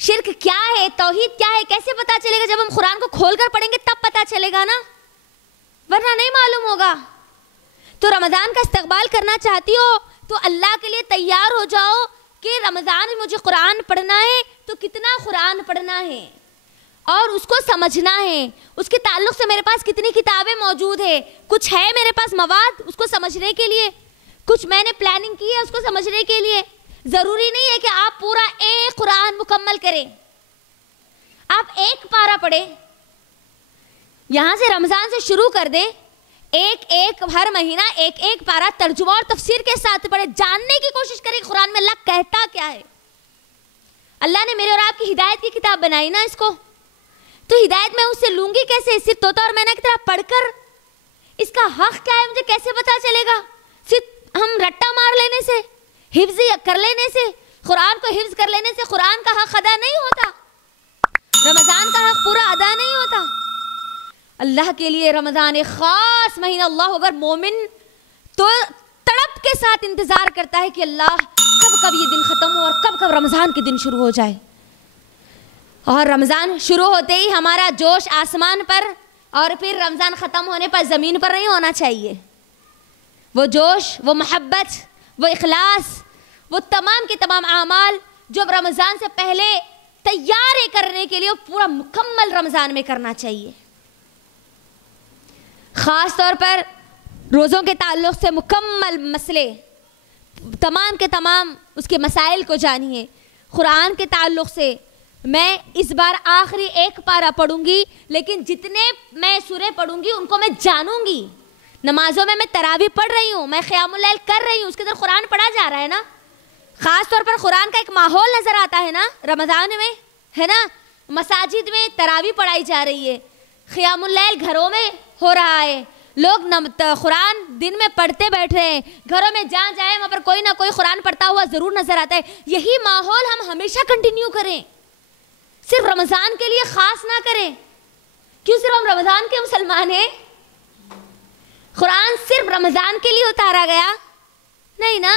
شرک کیا ہے, توحید کیا ہے, کیسے پتا چلے گا؟ جب ہم قرآن کو کھول کر پڑھیں گے تب پتا چلے گا نا, ورنہ نہیں معلوم ہوگا. تو رمضان کا استقبال کرنا چاہتی ہو تو اللہ کے لیے تیار ہو جاؤ کہ رمضان میں مجھے قرآن پڑھنا ہے تو کتنا قرآن پڑھنا ہے اور اس کو سمجھنا ہے. اس کے تعلق سے میرے پاس کتنی کتابیں موجود ہے, کچھ ہے میرے پاس مواد اس کو سمجھنے کے لیے, کچھ میں نے پلاننگ کی ہے اس کو سمجھنے کے لیے. ضروری نہیں ہے کہ آپ پورا ایک قرآن مکمل کریں, آپ ایک پارہ پڑھیں. یہاں سے رمضان سے شروع کر دیں, ایک ہر مہینہ ایک پارہ ترجمہ اور تفسیر کے ساتھ پڑھیں, جاننے کی کوشش کریں قرآن میں اللہ کہتا کیا ہے. اللہ نے میرے اور آپ کی ہدایت کی کتاب بنائی نا اس کو, تو ہدایت میں اس سے لوں گی کیسے؟ صرف طوطا اور مینا کی طرح پڑھ کر. اس کا حق کیا ہے مجھے کیسے پتا چلے گا؟ صرف ہم رٹا مار لینے سے, حفظ کر لینے سے, قرآن کو حفظ کر لینے سے قرآن کا حق ادا نہیں ہوتا, رمضان کا حق پورا ادا نہیں ہوتا. اللہ کے لیے رمضان ایک خاص مہینہ. اللہ اگر مومن تو تڑپ کے ساتھ انتظار کرتا ہے کہ اللہ کب یہ دن ختم ہو اور کب رمضان کے دن شروع ہو جائے. اور رمضان شروع ہوتے ہی ہمارا جوش آسمان پر اور پھر رمضان ختم ہونے پر زمین پر نہیں ہونا چاہیے. وہ جوش, وہ محبت, وہ اخلاص, وہ تمام کے تمام اعمال جو رمضان سے پہلے تیاری کرنے کے لیے پورا مکمل رمضان میں کرنا چاہیے. خاص طور پر روزوں کے تعلق سے مکمل مسئلے, تمام کے تمام اس کے مسائل کو جانیے. قرآن کے تعلق سے میں اس بار آخری ایک پارہ پڑھوں گی, لیکن جتنے میں سورے پڑھوں گی ان کو میں جانوں گی. نمازوں میں تراویح پڑھ رہی ہوں, میں قیام اللیل کر رہی ہوں, اس کے اندر قرآن پڑھا جا رہا ہے نا. خاص طور پر قرآن کا ایک ماحول نظر آتا ہے نا رمضان میں, ہے نا. مساجد میں تراویح پڑھائی جا رہی ہے, قیام اللیل گھروں میں ہو رہا ہے, لوگ قرآن دن میں پڑھتے بیٹھ رہے ہیں, گھروں میں جہاں جائیں وہاں پر کوئی نہ کوئی قرآن پڑھتا ہوا ضرور نظر آتا ہے. یہی ماحول ہم ہمیشہ کنٹینیو کریں, صرف رمضان کے لیے خاص نہ کریں. کیوں صرف ہم رمضان کے مسلمان ہیں؟ قرآن صرف رمضان کے لیے اتارا گیا نہیں نا.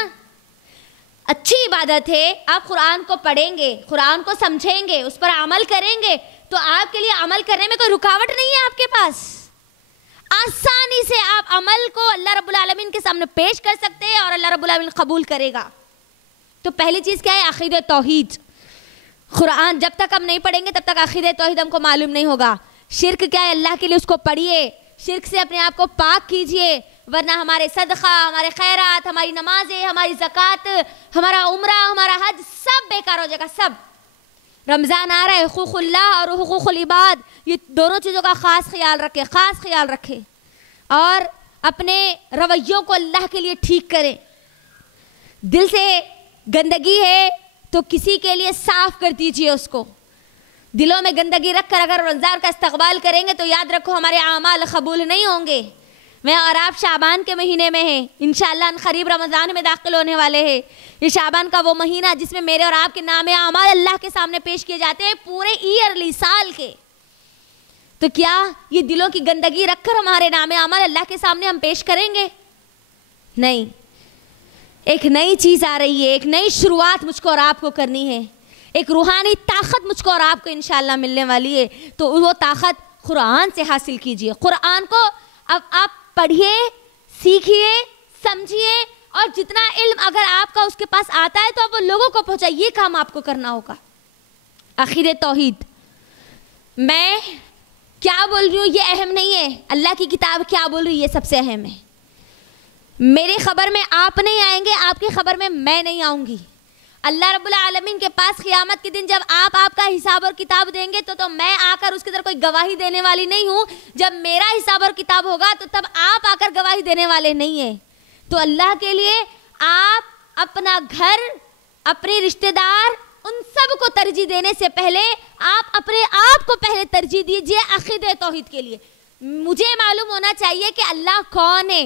اچھی عبادت ہے, آپ قرآن کو پڑھیں گے, قرآن کو سمجھیں گے, اس پر عمل کریں گے تو آپ کے لیے عمل کرنے میں کوئی رکاوٹ نہیں ہے آپ کے پاس. آسانی سے آپ عمل کو اللہ رب العالمین کے سامنے پیش کر سکتے ہیں اور اللہ رب العالمین قبول کرے گا. تو پہلی چیز کیا ہے؟ عقیدہ توحید. قرآن جب تک ہم نہیں پڑھیں گے تب تک عقیدہ توحید ہم کو معلوم نہیں ہوگا. شرک کیا ہے؟ اللہ کے لیے اس کو پڑھیے, شرک سے اپنے آپ کو پاک کیجئے, ورنہ ہمارے صدقہ, ہمارے خیرات, ہماری نمازیں, ہماری زکوٰۃ, ہمارا عمرہ, ہمارا حج سب بیکار ہو جائے گا. سب. رمضان آ رہا ہے, حقوق اللہ اور حقوق العباد, یہ دونوں چیزوں کا خاص خیال رکھے, خاص خیال رکھے, اور اپنے رویوں کو اللہ کے لیے ٹھیک کریں. دل سے گندگی ہے تو کسی کے لیے صاف کر دیجئے اس کو. دلوں میں گندگی رکھ کر اگر رمضان کا استقبال کریں گے تو یاد رکھو ہمارے اعمال قبول نہیں ہوں گے, میں اور آپ شعبان کے مہینے میں ہیں، انشاءاللہ ان قریب رمضان میں داخل ہونے والے ہیں۔ یہ شعبان کا وہ مہینہ جس میں میرے اور آپ کے نام اعمال اللہ کے سامنے پیش کیے جاتے ہیں پورے ایئرلی، سال کے۔ تو کیا یہ دلوں کی گندگی رکھ کر ہمارے نام اعمال اللہ کے سامنے ہم پیش کریں گے؟ نہیں، ایک نئی چیز آ رہی ہے، ایک نئی شروعات مجھ کو اور آپ کو کرنی ہے، ایک روحانی طاقت مجھ کو اور آپ کو انشاءاللہ ملنے والی ہے۔ تو وہ طاقت قرآن سے حاصل کیجئے۔ قرآن کو اب آپ پڑھیے، سیکھیے، سمجھیے، اور جتنا علم اگر آپ کا اس کے پاس آتا ہے تو آپ وہ لوگوں کو پہنچائیے۔ یہ کام آپ کو کرنا ہوگا۔ عقیدہ توحید، میں کیا بول رہی ہوں یہ اہم نہیں ہے، اللہ کی کتاب کیا بول رہی ہے یہ سب سے اہم ہے۔ میری خبر میں آپ نہیں آئیں گے، آپ کی خبر میں میں نہیں آؤں گی۔ اللہ رب العالمین کے پاس قیامت کے دن جب آپ کا حساب اور کتاب دیں گے تو میں آ کر اس کے در کوئی گواہی دینے والی نہیں ہوں۔ جب میرا حساب اور کتاب ہوگا تو تب آپ آ کر گواہی دینے والے نہیں ہیں۔ تو اللہ کے لیے آپ اپنا گھر، اپنے رشتہ دار، ان سب کو ترجیح دینے سے پہلے آپ اپنے آپ کو پہلے ترجیح دیجئے عقیدہ توحید کے لیے۔ مجھے معلوم ہونا چاہیے کہ اللہ کون ہے۔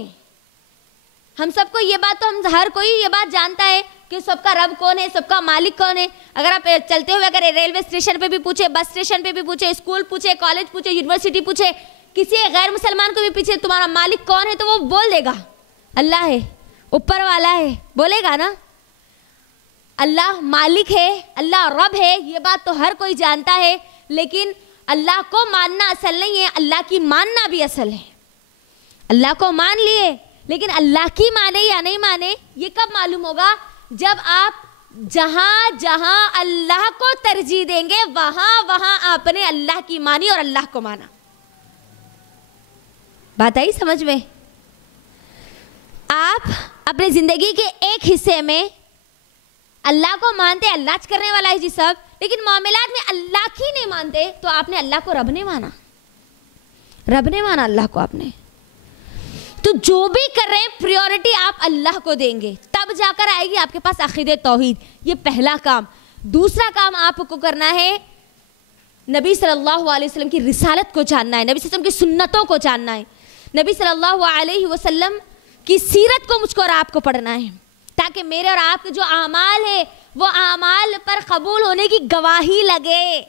ہم سب کو یہ بات، تو ہم ہر کوئی یہ بات جانتا ہے کہ سب کا رب کون ہے، سب کا مالک کون ہے۔ اگر آپ چلتے ہوئے اگر ریلوے اسٹیشن پہ بھی پوچھے، بس اسٹیشن پہ بھی پوچھے، اسکول پوچھے، کالج پوچھے، یونیورسٹی پوچھے، کسی غیر مسلمان کو بھی پوچھے تمہارا مالک کون ہے، تو وہ بول دے گا اللہ ہے، اوپر والا ہے، بولے گا نا۔ اللہ مالک ہے، اللہ رب ہے، یہ بات تو ہر کوئی جانتا ہے، لیکن اللہ کو ماننا اصل نہیں ہے، اللہ کی ماننا بھی اصل ہے۔ اللہ کو مان لیے، لیکن اللہ کی مانے یا نہیں مانے یہ کب معلوم ہوگا؟ جب آپ جہاں جہاں اللہ کو ترجیح دیں گے وہاں وہاں آپ نے اللہ کی مانی اور اللہ کو مانا۔ بات آئی سمجھ میں؟ آپ اپنے زندگی کے ایک حصے میں اللہ کو مانتے، اللہ کرنے والا ہے جی سب، لیکن معاملات میں اللہ کی نہیں مانتے، تو آپ نے اللہ کو رب نہیں مانا، رب نے مانا اللہ کو آپ نے۔ تو جو بھی کر رہے ہیں پریورٹی آپ اللہ کو دیں گے، تب جا کر آئے گی آپ کے پاس عقیدہ توحید۔ یہ پہلا کام۔ دوسرا کام آپ کو کرنا ہے نبی صلی اللہ علیہ وسلم کی رسالت کو جاننا ہے، نبی صلی اللہ علیہ وسلم کی سنتوں کو جاننا ہے، نبی صلی اللہ علیہ وسلم کی سیرت کو مجھ کو اور آپ کو پڑھنا ہے، تاکہ میرے اور آپ کے جو اعمال ہے وہ اعمال پر قبول ہونے کی گواہی لگے۔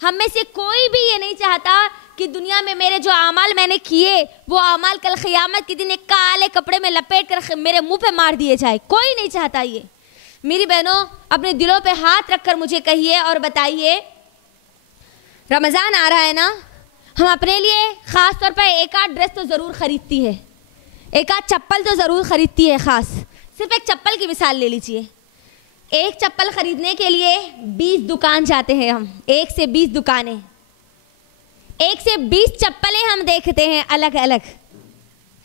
ہم میں سے کوئی بھی یہ نہیں چاہتا کہ دنیا میں میرے جو اعمال میں نے کیے وہ اعمال کل قیامت کے دن ایک کالے کپڑے میں لپیٹ کر میرے منہ پہ مار دیے جائے، کوئی نہیں چاہتا یہ۔ میری بہنوں، اپنے دلوں پہ ہاتھ رکھ کر مجھے کہیے اور بتائیے، رمضان آ رہا ہے نا، ہم اپنے لیے خاص طور پر ایک آدھ ڈریس تو ضرور خریدتی ہے، ایک آدھ چپل تو ضرور خریدتی ہے۔ خاص صرف ایک چپل کی مثال لے لیجئے، ایک چپل خریدنے کے لیے 20 دکان جاتے ہیں ہم، 1 سے 20 دکانیں، 1 سے 20 چپلیں ہم دیکھتے ہیں الگ الگ،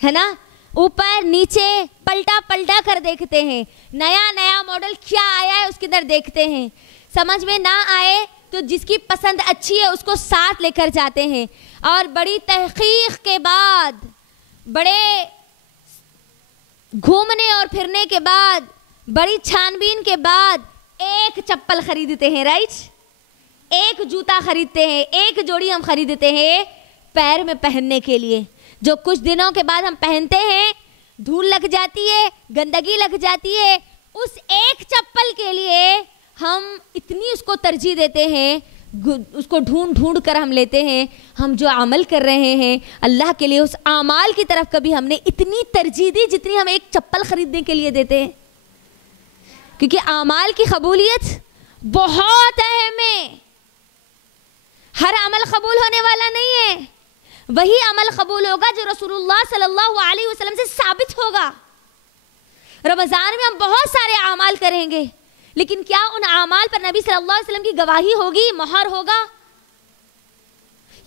ہے نا، اوپر نیچے پلٹا پلٹا کر دیکھتے ہیں، نیا نیا ماڈل کیا آیا ہے اس کے اندر دیکھتے ہیں، سمجھ میں نہ آئے تو جس کی پسند اچھی ہے اس کو ساتھ لے کر جاتے ہیں، اور بڑی تحقیق کے بعد، بڑے گھومنے اور پھرنے کے بعد، بڑی چھان بین کے بعد ایک چپل خریدتے ہیں، رائٹ، ایک جوتا خریدتے ہیں، ایک جوڑی ہم خریدتے ہیں پیر میں پہننے کے لیے، جو کچھ دنوں کے بعد ہم پہنتے ہیں، دھول لگ جاتی ہے، گندگی لگ جاتی ہے، اس ایک چپل کے لیے ہم اتنی اس کو ترجیح دیتے ہیں، اس کو ڈھونڈ ڈھونڈ کر ہم لیتے ہیں۔ ہم جو عمل کر رہے ہیں اللہ کے لیے، اس اعمال کی طرف کبھی ہم نے اتنی ترجیح دی جتنی ہم ایک چپل خریدنے کے لیے دیتے ہیں، کیونکہ اعمال کی قبولیت بہت اہم ہے۔ ہر عمل قبول ہونے والا نہیں ہے، وہی عمل قبول ہوگا جو رسول اللہ صلی اللہ علیہ وسلم سے ثابت ہوگا۔ رمضان میں ہم بہت سارے اعمال کریں گے، لیکن کیا ان اعمال پر نبی صلی اللہ علیہ وسلم کی گواہی ہوگی، مہر ہوگا؟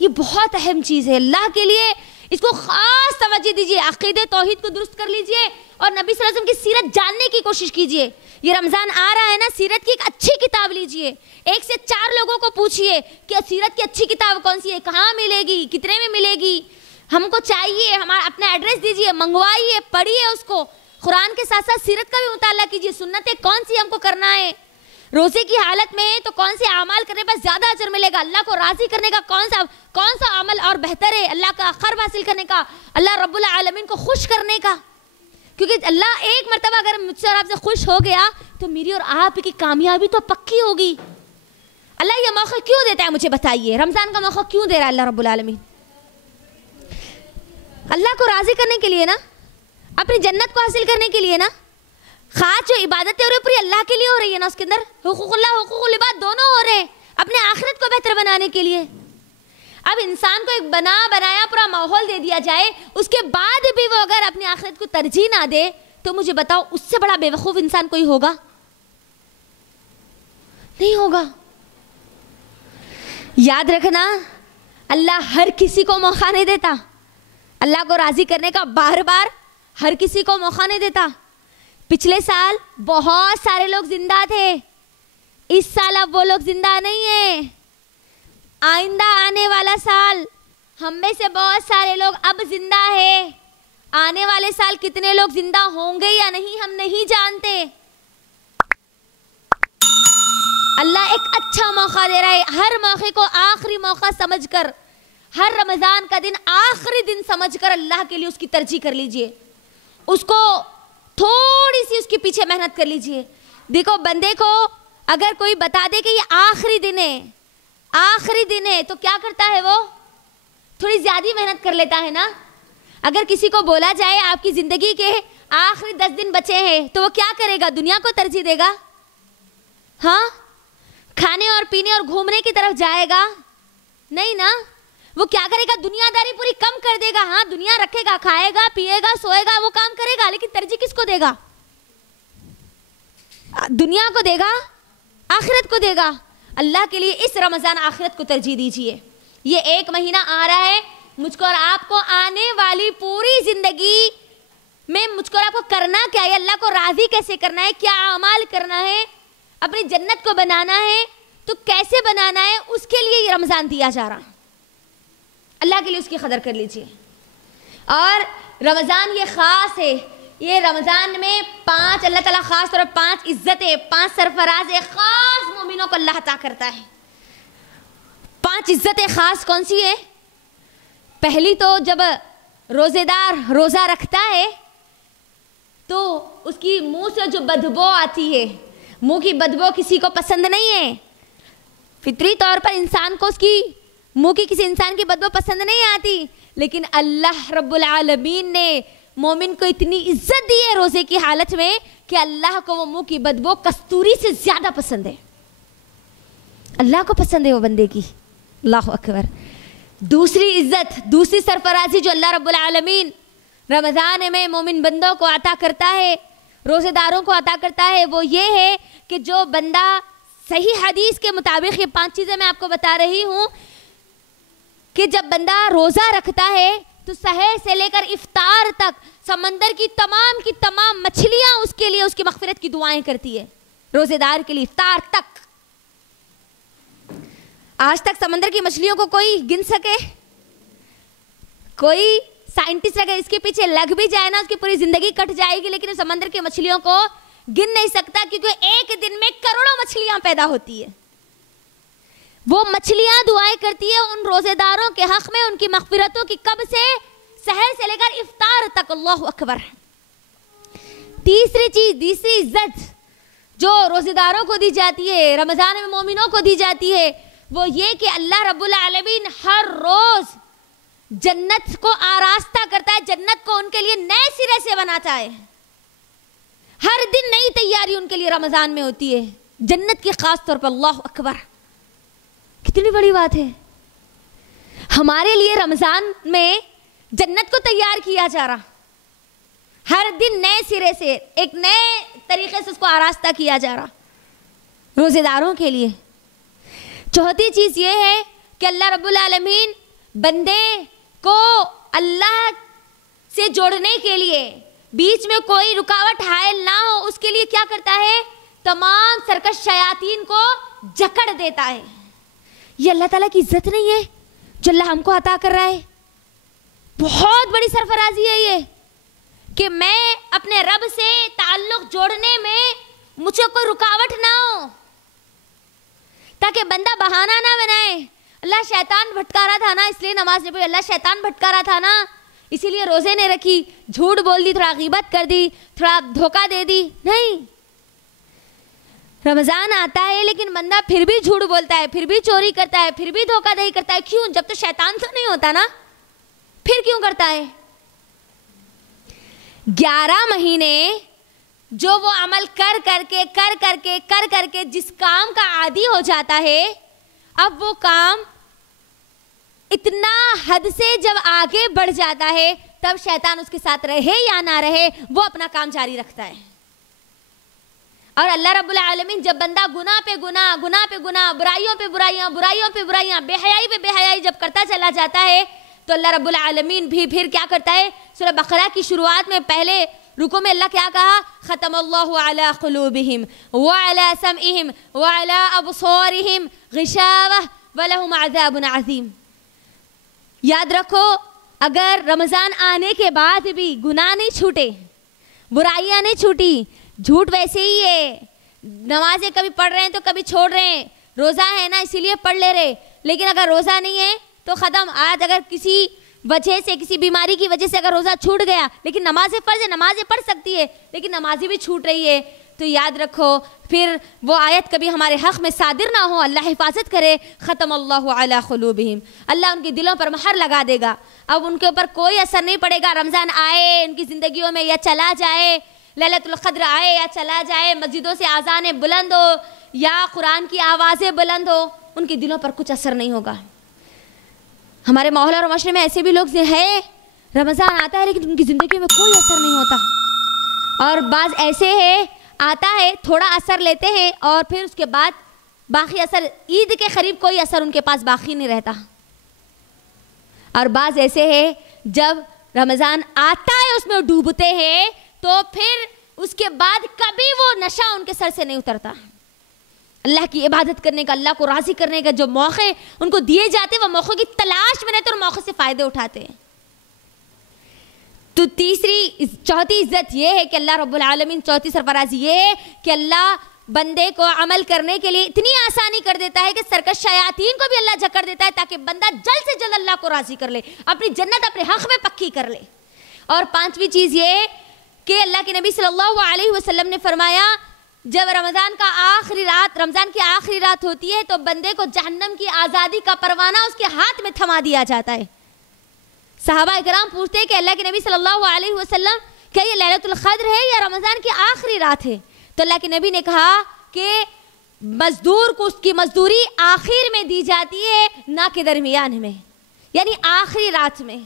یہ بہت اہم چیز ہے اللہ کے لیے، اس کو خاص توجہ دیجیے، عقیدہ توحید کو درست کر لیجیے اور نبی صلی اللہ علیہ وسلم کی سیرت جاننے کی کوشش کیجیے۔ یہ رمضان آ رہا ہے نا، سیرت کی ایک اچھی کتاب لیجیے، 1 سے 4 لوگوں کو پوچھئے کہ سیرت کی اچھی کتاب کون سی ہے، کہاں ملے گی، کتنے میں ملے گی، ہم کو چاہیے، ہمارا اپنا ایڈریس دیجیے، منگوائیے، پڑھیے اس کو، قرآن کے ساتھ ساتھ سیرت کا بھی مطالعہ کیجیے، سنتیں کون سی ہم کو کرنا ہے۔ روزے کی حالت میں ہے تو کون سے اعمال کرنے پر زیادہ اجر ملے گا؟ اللہ کو راضی کرنے کا کون سا عمل اور بہتر ہے؟ اللہ کا قرب حاصل کرنے کا، اللہ رب العالمین کو خوش کرنے کا. کیونکہ اللہ ایک مرتبہ اگر مجھ سے اور آپ سے خوش ہو گیا تو میری اور آپ کی کامیابی تو پکی ہوگی. اللہ یہ موقع کیوں دیتا ہے مجھے بتائیے؟ رمضان کا موقع کیوں دے رہا ہے اللہ رب العالمین؟ اللہ کو راضی کرنے کے لیے نا، اپنی جنت کو حاصل کرنے کے لیے نا. خاص جو عبادتیں ہو رہی پوری اللہ کے لیے ہو رہی ہے نا، اس کے اندر حقوق اللہ حقوق العباد دونوں ہو رہے ہیں اپنے آخرت کو بہتر بنانے کے لیے. اب انسان کو ایک بنایا پورا ماحول دے دیا جائے، اس کے بعد بھی وہ اگر اپنی آخرت کو ترجیح نہ دے تو مجھے بتاؤ اس سے بڑا بے وقوف انسان کوئی ہوگا؟ نہیں ہوگا. یاد رکھنا، اللہ ہر کسی کو موقع نہیں دیتا. اللہ کو راضی کرنے کا بار بار ہر کسی کو موقع نہیں دیتا. پچھلے سال بہت سارے لوگ زندہ تھے، اس سال اب وہ لوگ زندہ نہیں ہیں. آئندہ آنے والا سال ہم میں سے بہت سارے لوگ اب زندہ ہیں. آنے والے سال کتنے لوگ زندہ ہوں گے یا نہیں ہم نہیں جانتے. اللہ ایک اچھا موقع دے رہا ہے. ہر موقع کو آخری موقع سمجھ کر، ہر رمضان کا دن آخری دن سمجھ کر اللہ کے لیے اس کی ترجیح کر لیجئے. اس کو تھوڑی سی اس کے پیچھے محنت کر لیجئے. دیکھو بندے کو اگر کوئی بتا دے کہ یہ آخری دن ہے، آخری دن ہے، تو کیا کرتا ہے؟ وہ تھوڑی زیادہ محنت کر لیتا ہے نا. اگر کسی کو بولا جائے آپ کی زندگی کے آخری 10 دن بچے ہیں تو وہ کیا کرے گا؟ دنیا کو ترجیح دے گا؟ ہاں، کھانے اور پینے اور گھومنے کی طرف جائے گا؟ نہیں نا. وہ کیا کرے گا؟ دنیا داری پوری کم کر دے گا. ہاں دنیا رکھے گا، کھائے گا پیے گا سوئے گا، وہ کام کرے گا، لیکن ترجیح کس کو دے گا؟ دنیا کو دے گا، آخرت کو دے گا. اللہ کے لیے اس رمضان آخرت کو ترجیح دیجئے. یہ ایک مہینہ آ رہا ہے، مجھ کو اور آپ کو آنے والی پوری زندگی میں مجھ کو اور آپ کو کرنا کیا ہے؟ اللہ کو راضی کیسے کرنا ہے؟ کیا اعمال کرنا ہے؟ اپنی جنت کو بنانا ہے تو کیسے بنانا ہے؟ اس کے لیے یہ رمضان دیا جا رہا. اللہ کے لیے اس کی قدر کر لیجئے. اور رمضان یہ خاص ہے، یہ رمضان میں 5 اللہ تعالیٰ خاص طور پر 5 عزتیں، 5 سرفراز خاص مومنوں کو اللہ عطا کرتا ہے. 5 عزتیں خاص کون سی ہے؟ پہلی تو جب روزے دار روزہ رکھتا ہے تو اس کی منہ سے جو بدبو آتی ہے، منہ کی بدبو کسی کو پسند نہیں ہے. فطری طور پر انسان کو اس کی منہ کی کسی انسان کی بدبو پسند نہیں آتی، لیکن اللہ رب العالمین نے مومن کو اتنی عزت دی ہے روزے کی حالت میں کہ اللہ کو وہ منہ کی بدبو کستوری سے زیادہ پسند ہے. اللہ کو پسند ہے وہ بندے کی. اللہ اکبر. دوسری عزت، دوسری سرفرازی جو اللہ رب العالمین رمضان میں مومن بندوں کو عطا کرتا ہے، روزے داروں کو عطا کرتا ہے، وہ یہ ہے کہ جو بندہ صحیح حدیث کے مطابق، یہ 5 چیزیں میں آپ کو بتا رہی ہوں کہ جب بندہ روزہ رکھتا ہے تو سحر سے لے کر افطار تک سمندر کی تمام مچھلیاں اس کے لیے اس کی مغفرت کی دعائیں کرتی ہے. روزے دار کے لیے افطار تک. آج تک سمندر کی مچھلیوں کو کوئی گن سکے؟ کوئی سائنٹسٹ اگر اس کے پیچھے لگ بھی جائے نا، اس کی پوری زندگی کٹ جائے گی، لیکن سمندر کی مچھلیوں کو گن نہیں سکتا، کیونکہ ایک دن میں کروڑوں مچھلیاں پیدا ہوتی ہے. وہ مچھلیاں دعائیں کرتی ہے ان روزے داروں کے حق میں، ان کی مغفرتوں کی، کب سے؟ سحر سے لے کر افطار تک. اللہ اکبر. تیسری چیز، تیسری عزت جو روزے داروں کو دی جاتی ہے، رمضان میں مومنوں کو دی جاتی ہے، وہ یہ کہ اللہ رب العالمین ہر روز جنت کو آراستہ کرتا ہے، جنت کو ان کے لیے نئے سرے سے بناتا ہے. ہر دن نئی تیاری ان کے لیے رمضان میں ہوتی ہے جنت کی خاص طور پر. اللہ اکبر. کتنی بڑی بات ہے. ہمارے لیے رمضان میں جنت کو تیار کیا جا رہا، ہر دن نئے سرے سے ایک نئے طریقے سے اس کو آراستہ کیا جا رہا روزے داروں کے لیے. چوتھی چیز یہ ہے کہ اللہ رب العالمین بندے کو اللہ سے جوڑنے کے لیے، بیچ میں کوئی رکاوٹ حائل نہ ہو، اس کے لیے کیا کرتا ہے؟ تمام سرکش شیاطین کو جکڑ دیتا ہے. یہ اللہ تعالیٰ کی عزت نہیں ہے جو اللہ ہم کو عطا کر رہا ہے؟ بہت بڑی سرفرازی ہے یہ کہ میں اپنے رب سے تعلق جوڑنے میں مجھے کوئی رکاوٹ نہ ہو. تاکہ بندہ بہانہ نہ بنائے اللہ شیطان بھٹکا رہا تھا نا اس لیے نماز نہیں پڑھی، اللہ شیطان بھٹکا رہا تھا نا اسی لیے روزے نہیں رکھی، جھوٹ بول دی، تھوڑا غیبت کر دی، تھوڑا دھوکہ دے دی. نہیں، رمضان آتا ہے لیکن بندہ پھر بھی جھوٹ بولتا ہے، پھر بھی چوری کرتا ہے، پھر بھی دھوکہ دہی کرتا ہے. کیوں؟ جب تو شیطان تو نہیں ہوتا نا، پھر کیوں کرتا ہے؟ 11 مہینے جو وہ عمل کر کر کے جس کام کا عادی ہو جاتا ہے، اب وہ کام اتنا حد سے جب آگے بڑھ جاتا ہے تب شیطان اس کے ساتھ رہے یا نہ رہے وہ اپنا کام جاری رکھتا ہے. اور اللہ رب العالمین جب بندہ گناہ پہ گناہ، برائیوں پہ برائیاں، بے حیائی پہ بے حیائی جب کرتا چلا جاتا ہے تو اللہ رب العالمین بھی پھر کیا کرتا ہے؟ سورہ بقرہ کی شروعات میں پہلے رکوع میں اللہ کیا کہا؟ ختم اللہ علی قلوبہم وعلی سمعہم وعلی ابصارہم غشاوہ ولہم عذاب عظیم. یاد رکھو، اگر رمضان آنے کے بعد بھی گناہ نہیں چھوٹے، برائیاں نہیں چھوٹی، جھوٹ ویسے ہی ہے، نمازیں کبھی پڑھ رہے ہیں تو کبھی چھوڑ رہے ہیں، روزہ ہے نا اسی لیے پڑھ لے رہے، لیکن اگر روزہ نہیں ہے تو ختم. آج اگر کسی وجہ سے، کسی بیماری کی وجہ سے اگر روزہ چھوٹ گیا لیکن نمازیں فرض ہے، نمازیں پڑھ سکتی ہے لیکن نمازیں بھی چھوٹ رہی ہے، تو یاد رکھو پھر وہ آیت کبھی ہمارے حق میں صادر نہ ہو. اللہ حفاظت کرے. ختم اللہ علی قلوبہم، اللہ ان کے دلوں پر مہر لگا دے گا، اب ان کے اوپر کوئی اثر نہیں پڑے گا. رمضان آئے ان کی زندگیوں میں یا چلا جائے، لیلۃ القدر آئے یا چلا جائے، مسجدوں سے اذانیں بلند ہو یا قرآن کی آوازیں بلند ہو، ان کے دلوں پر کچھ اثر نہیں ہوگا. ہمارے ماحول اور معاشرے میں ایسے بھی لوگ ہیں، رمضان آتا ہے لیکن ان کی زندگی میں کوئی اثر نہیں ہوتا، اور بعض ایسے ہیں آتا ہے تھوڑا اثر لیتے ہیں اور پھر اس کے بعد باقی اثر، عید کے قریب کوئی اثر ان کے پاس باقی نہیں رہتا. اور بعض ایسے ہیں جب رمضان آتا ہے اس میں ڈوبتے ہیں تو پھر اس کے بعد کبھی وہ نشہ ان کے سر سے نہیں اترتا. اللہ کی عبادت کرنے کا، اللہ کو راضی کرنے کا جو موقع ان کو دیے جاتے ہیں وہ موقع کی تلاش میں رہتے اور موقع سے فائدے اٹھاتے ہیں. تو چوتھی عزت یہ ہے کہ اللہ رب العالمین، چوتھی سرفرازی یہ ہے کہ اللہ بندے کو عمل کرنے کے لیے اتنی آسانی کر دیتا ہے کہ سرکش شیاطین کو بھی اللہ جکڑ دیتا ہے تاکہ بندہ جلد سے جلد اللہ کو راضی کر لے، اپنی جنت اپنے حق میں پکی کر لے. اور 5ویں چیز یہ کہ اللہ کے نبی صلی اللہ علیہ وسلم نے فرمایا جب رمضان کی آخری رات ہوتی ہے تو بندے کو جہنم کی آزادی کا پروانہ اس کے ہاتھ میں تھما دیا جاتا ہے. صحابہ اکرام پوچھتے ہیں کہ اللہ کے نبی صلی اللہ علیہ وسلم کیا یہ لیلۃ القدر ہے یا رمضان کی آخری رات ہے؟ تو اللہ کے نبی نے کہا کہ مزدور کو اس کی مزدوری آخر میں دی جاتی ہے نہ کہ درمیان میں، یعنی آخری رات میں.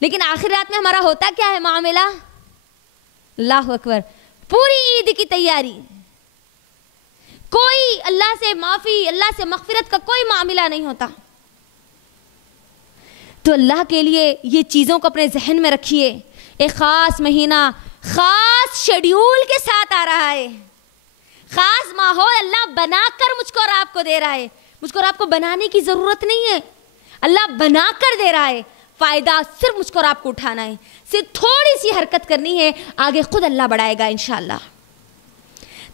لیکن آخری رات میں ہمارا ہوتا کیا ہے معاملہ؟ اللہ اکبر، پوری عید کی تیاری، کوئی اللہ سے معافی، اللہ سے مغفرت کا کوئی معاملہ نہیں ہوتا. تو اللہ کے لیے یہ چیزوں کو اپنے ذہن میں رکھیے. ایک خاص مہینہ خاص شیڈیول کے ساتھ آ رہا ہے، خاص ماحول اللہ بنا کر مجھ کو اور آپ کو دے رہا ہے. مجھ کو اور آپ کو بنانے کی ضرورت نہیں ہے، اللہ بنا کر دے رہا ہے. فائدہ صرف مجھ کو اور آپ کو اٹھانا ہے، صرف تھوڑی سی حرکت کرنی ہے، آگے خود اللہ بڑھائے گا انشاءاللہ.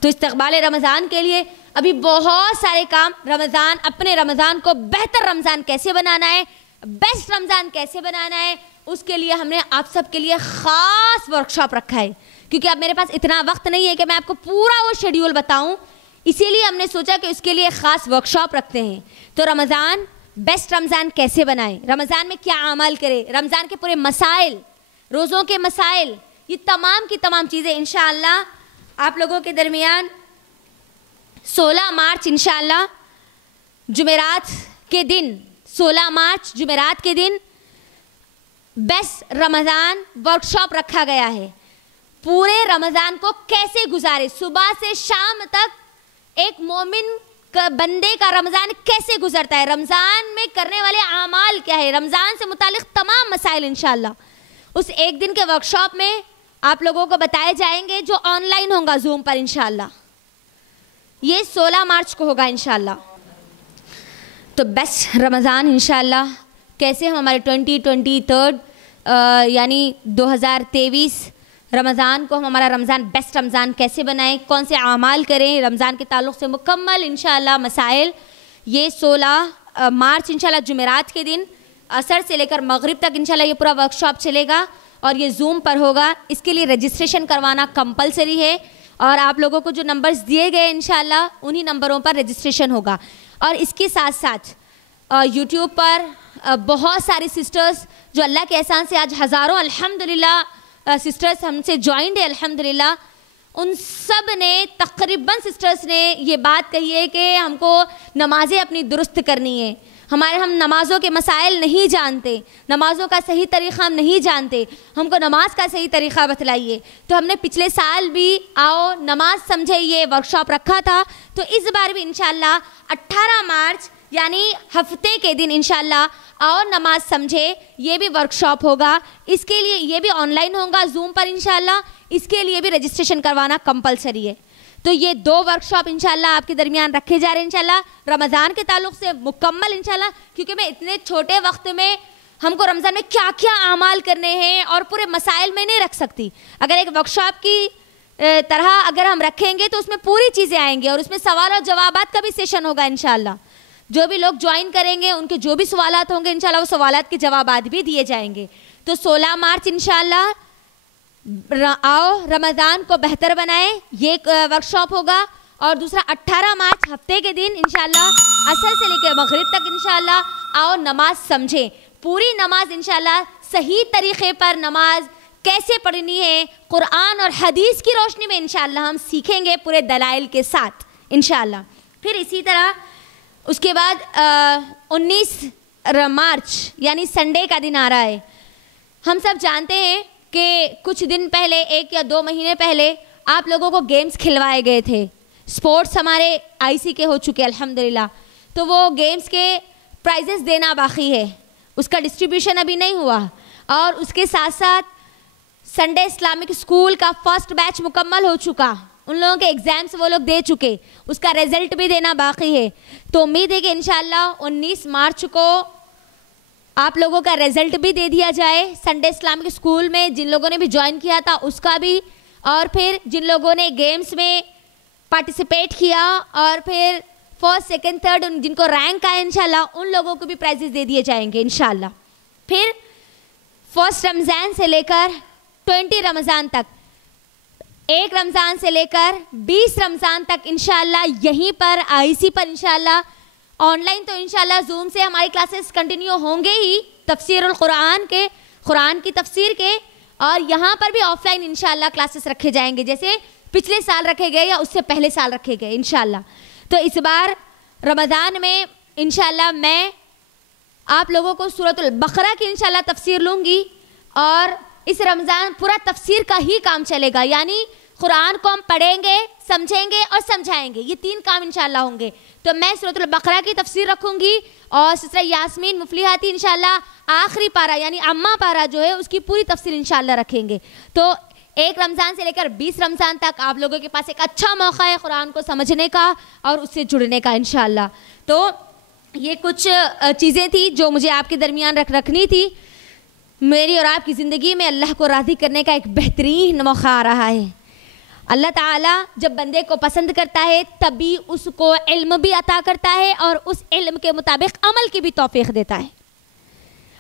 تو استقبال رمضان کے لیے ابھی بہت سارے کام، اپنے رمضان کو بہتر رمضان کیسے بنانا ہے، بیسٹ رمضان کیسے بنانا ہے، اس کے لیے ہم نے آپ سب کے لیے خاص ورکشاپ رکھا ہے. کیونکہ اب میرے پاس اتنا وقت نہیں ہے کہ میں آپ کو پورا وہ شیڈیول بتاؤں، اسی لیے ہم نے سوچا کہ اس کے لیے خاص ورکشاپ رکھتے ہیں. تو رمضان، بیسٹ رمضان کیسے بنائیں، رمضان میں کیا عمل کرے، رمضان کے پورے مسائل، روزوں کے مسائل، یہ تمام کی تمام چیزیں انشاءاللہ آپ لوگوں کے درمیان 16 مارچ انشاءاللہ جمعرات کے دن، 16 مارچ جمعرات کے دن بیسٹ رمضان ورکشاپ رکھا گیا ہے. پورے رمضان کو کیسے گزارے، صبح سے شام تک ایک مومن بندے کا رمضان کیسے گزرتا ہے، رمضان میں کرنے والے اعمال کیا ہے، رمضان سے متعلق تمام مسائل انشاءاللہ اس ایک دن کے ورکشاپ میں آپ لوگوں کو بتائے جائیں گے، جو آن لائن ہوگا زوم پر انشاءاللہ. یہ 16 مارچ کو ہوگا انشاءاللہ. تو بیسٹ رمضان انشاءاللہ کیسے ہم ہمارے 2023 یعنی 2023 رمضان کو ہم ہمارا رمضان بیسٹ رمضان کیسے بنائیں, کون سے اعمال کریں رمضان کے تعلق سے مکمل انشاءاللہ مسائل. یہ 16 مارچ انشاءاللہ جمعرات کے دن عصر سے لے کر مغرب تک انشاءاللہ یہ پورا ورکشاپ چلے گا اور یہ زوم پر ہوگا. اس کے لیے رجسٹریشن کروانا کمپلسری ہے اور آپ لوگوں کو جو نمبرز دیے گئے انشاءاللہ انہی نمبروں پر رجسٹریشن ہوگا. اور اس کے ساتھ ساتھ یوٹیوب پر بہت ساری سسٹرز جو اللہ کے احسان سے آج ہزاروں الحمدللہ سسٹرز ہم سے جوائنڈ ہے الحمدللہ, ان سب نے تقریباً سسٹرز نے یہ بات کہی ہے کہ ہم کو نمازیں اپنی درست کرنی ہے. ہم نمازوں کے مسائل نہیں جانتے, نمازوں کا صحیح طریقہ ہم نہیں جانتے, ہم کو نماز کا صحیح طریقہ بتلائیے. تو ہم نے پچھلے سال بھی آؤ نماز سمجھے یہ ورکشاپ رکھا تھا, تو اس بار بھی انشاءاللہ 18 مارچ یعنی ہفتے کے دن انشاءاللہ آؤ نماز سمجھے یہ بھی ورکشاپ ہوگا. اس کے لیے یہ بھی آن لائن ہوگا زوم پر انشاءاللہ, اس کے لیے بھی رجسٹریشن کروانا کمپلسری ہے. تو یہ 2 ورکشاپ انشاءاللہ آپ کے درمیان رکھے جا رہے ہیں انشاءاللہ رمضان کے تعلق سے مکمل انشاءاللہ, کیونکہ میں اتنے چھوٹے وقت میں ہم کو رمضان میں کیا کیا اعمال کرنے ہیں اور پورے مسائل میں نہیں رکھ سکتی. اگر ایک ورکشاپ کی طرح اگر ہم رکھیں گے تو اس میں پوری چیزیں آئیں گی اور اس میں سوال اور جوابات کا بھی سیشن ہوگا انشاءاللہ. جو بھی لوگ جوائن کریں گے ان کے جو بھی سوالات ہوں گے انشاءاللہ وہ سوالات کے جوابات بھی دیے جائیں گے. تو 16 مارچ انشاءاللہ آؤ رمضان کو بہتر بنائیں یہ ورکشاپ ہوگا. اور دوسرا 18 مارچ ہفتے کے دن انشاءاللہ عصر سے لے کے مغرب تک انشاءاللہ آؤ نماز سمجھیں. پوری نماز انشاءاللہ صحیح طریقے پر نماز کیسے پڑھنی ہے قرآن اور حدیث کی روشنی میں انشاءاللہ ہم سیکھیں گے پورے دلائل کے ساتھ انشاءاللہ. پھر اسی طرح اس کے بعد 19 مارچ یعنی سنڈے کا دن آ رہا ہے. ہم سب جانتے ہیں کہ کچھ دن پہلے 1 یا 2 مہینے پہلے آپ لوگوں کو گیمز کھلوائے گئے تھے. سپورٹس ہمارے IC کے ہو چکے الحمدللہ, تو وہ گیمز کے پرائزز دینا باقی ہے, اس کا ڈسٹریبیوشن ابھی نہیں ہوا. اور اس کے ساتھ ساتھ سنڈے اسلامک اسکول کا فرسٹ بیچ مکمل ہو چکا, ان لوگوں کے ایگزامس وہ لوگ دے چکے, اس کا رزلٹ بھی دینا باقی ہے. تو امید ہے کہ انشاءاللہ 19 مارچ کو آپ لوگوں کا رزلٹ بھی دے دیا جائے سنڈے اسلامک اسکول میں, جن لوگوں نے بھی جوائن کیا تھا اس کا بھی, اور پھر جن لوگوں نے گیمز میں پارٹیسپیٹ کیا اور پھر 1st 2nd 3rd جن کو رینک آئے انشاءاللہ ان لوگوں کو بھی پرائزز دے دیے جائیں گے انشاءاللہ. پھر 1 رمضان سے لے کر 20 رمضان تک, 1 رمضان سے لے کر 20 رمضان تک انشاءاللہ یہیں پر IC پر انشاءاللہ آن لائن تو انشاءاللہ زوم سے ہماری کلاسز کنٹینیو ہوں گے ہی تفسیر القرآن کے, قرآن کی تفسیر کے, اور یہاں پر بھی آف لائن انشاءاللہ کلاسز رکھے جائیں گے جیسے پچھلے سال رکھے گئے یا اس سے پہلے سال رکھے گئے انشاءاللہ. تو اس بار رمضان میں انشاءاللہ میں آپ لوگوں کو سورۃ البقرہ کی انشاءاللہ تفسیر لوں گی, اور اس رمضان پورا تفسیر کا ہی کام چلے گا, یعنی قرآن کو ہم پڑھیں گے, سمجھیں گے اور سمجھائیں گے, یہ 3 کام انشاءاللہ ہوں گے. تو میں سورۃ البقرہ کی تفسیر رکھوں گی اور سسٹر یاسمین مفلحاتی انشاءاللہ آخری پارہ یعنی عامہ پارہ جو ہے اس کی پوری تفسیر انشاءاللہ رکھیں گے. تو 1 رمضان سے لے کر 20 رمضان تک آپ لوگوں کے پاس ایک اچھا موقع ہے قرآن کو سمجھنے کا اور اس سے جڑنے کا انشاءاللہ. تو یہ کچھ چیزیں تھیں جو مجھے آپ کے درمیان رکھنی تھی. میری اور آپ کی زندگی میں اللہ کو راضی کرنے کا ایک بہترین موقع آ رہا ہے. اللہ تعالیٰ جب بندے کو پسند کرتا ہے تبھی اس کو علم بھی عطا کرتا ہے اور اس علم کے مطابق عمل کی بھی توفیق دیتا ہے.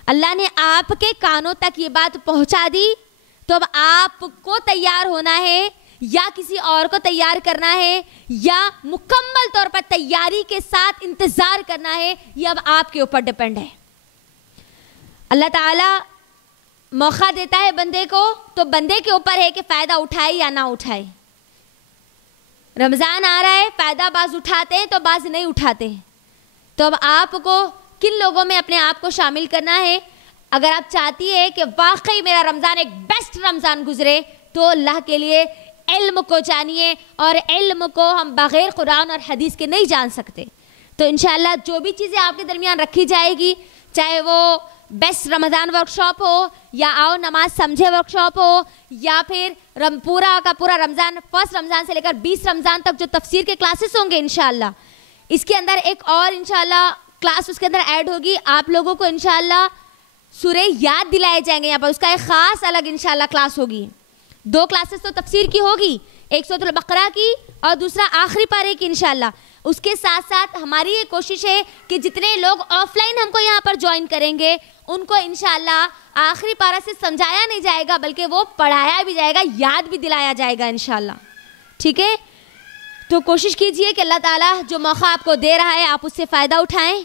اللہ نے آپ کے کانوں تک یہ بات پہنچا دی, تو اب آپ کو تیار ہونا ہے یا کسی اور کو تیار کرنا ہے یا مکمل طور پر تیاری کے ساتھ انتظار کرنا ہے, یہ اب آپ کے اوپر ڈیپینڈ ہے. اللہ تعالیٰ موقع دیتا ہے بندے کو, تو بندے کے اوپر ہے کہ فائدہ اٹھائے یا نہ اٹھائے. رمضان آ رہا ہے, فائدہ بعض اٹھاتے ہیں تو بعض نہیں اٹھاتے ہیں. تو اب آپ کو کن لوگوں میں اپنے آپ کو شامل کرنا ہے. اگر آپ چاہتی ہے کہ واقعی میرا رمضان ایک بیسٹ رمضان گزرے تو اللہ کے لیے علم کو جانیے, اور علم کو ہم بغیر قرآن اور حدیث کے نہیں جان سکتے. تو انشاءاللہ جو بھی چیزیں آپ کے درمیان رکھی جائے گی, چاہے وہ بیسٹ رمضان ورکشاپ ہو یا آؤ نماز سمجھے ورکشاپ ہو یا پھر پورا کا پورا رمضان 1 رمضان سے لے کر 20 رمضان تک جو تفسیر کے کلاسز ہوں گے انشاءاللہ, اس کے اندر ایک اور انشاءاللہ کلاس اس کے اندر ایڈ ہوگی. آپ لوگوں کو انشاءاللہ سورہ یاد دلائے جائیں گے, یہاں پر اس کا ایک خاص الگ انشاءاللہ کلاس ہوگی 2 کلاسز تو تفسیر کی ہوگی، ایک سورۃ البقرہ کی اور دوسرا آخری پارے کی انشاءاللہ۔ اس کے ساتھ ساتھ ہماری یہ کوشش ہے کہ جتنے لوگ آف لائن ہم کو یہاں پر جوائن کریں گے ان کو انشاءاللہ آخری پارہ سے سمجھایا نہیں جائے گا بلکہ وہ پڑھایا بھی جائے گا، یاد بھی دلایا جائے گا انشاءاللہ، ٹھیک ہے؟ تو کوشش کیجئے کہ اللہ تعالیٰ جو موقع آپ کو دے رہا ہے آپ اس سے فائدہ اٹھائیں،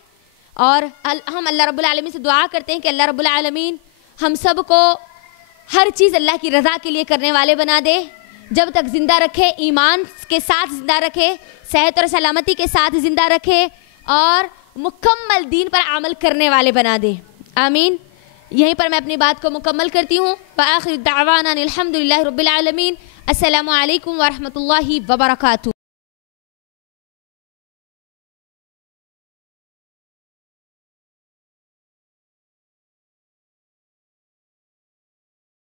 اور ہم اللہ رب العالمین سے دعا کرتے ہیں کہ اللہ رب العالمین ہم سب کو ہر چیز اللہ کی رضا کے لیے کرنے والے بنا دے، جب تک زندہ رکھے ایمان کے ساتھ زندہ رکھے، صحت اور سلامتی کے ساتھ زندہ رکھے، اور مکمل دین پر عمل کرنے والے بنا دے، آمین۔ یہیں پر میں اپنی بات کو مکمل کرتی ہوں۔ وآخر دعوانا الحمدللہ رب العالمین۔ السلام علیکم ورحمۃ اللہ وبرکاتہ۔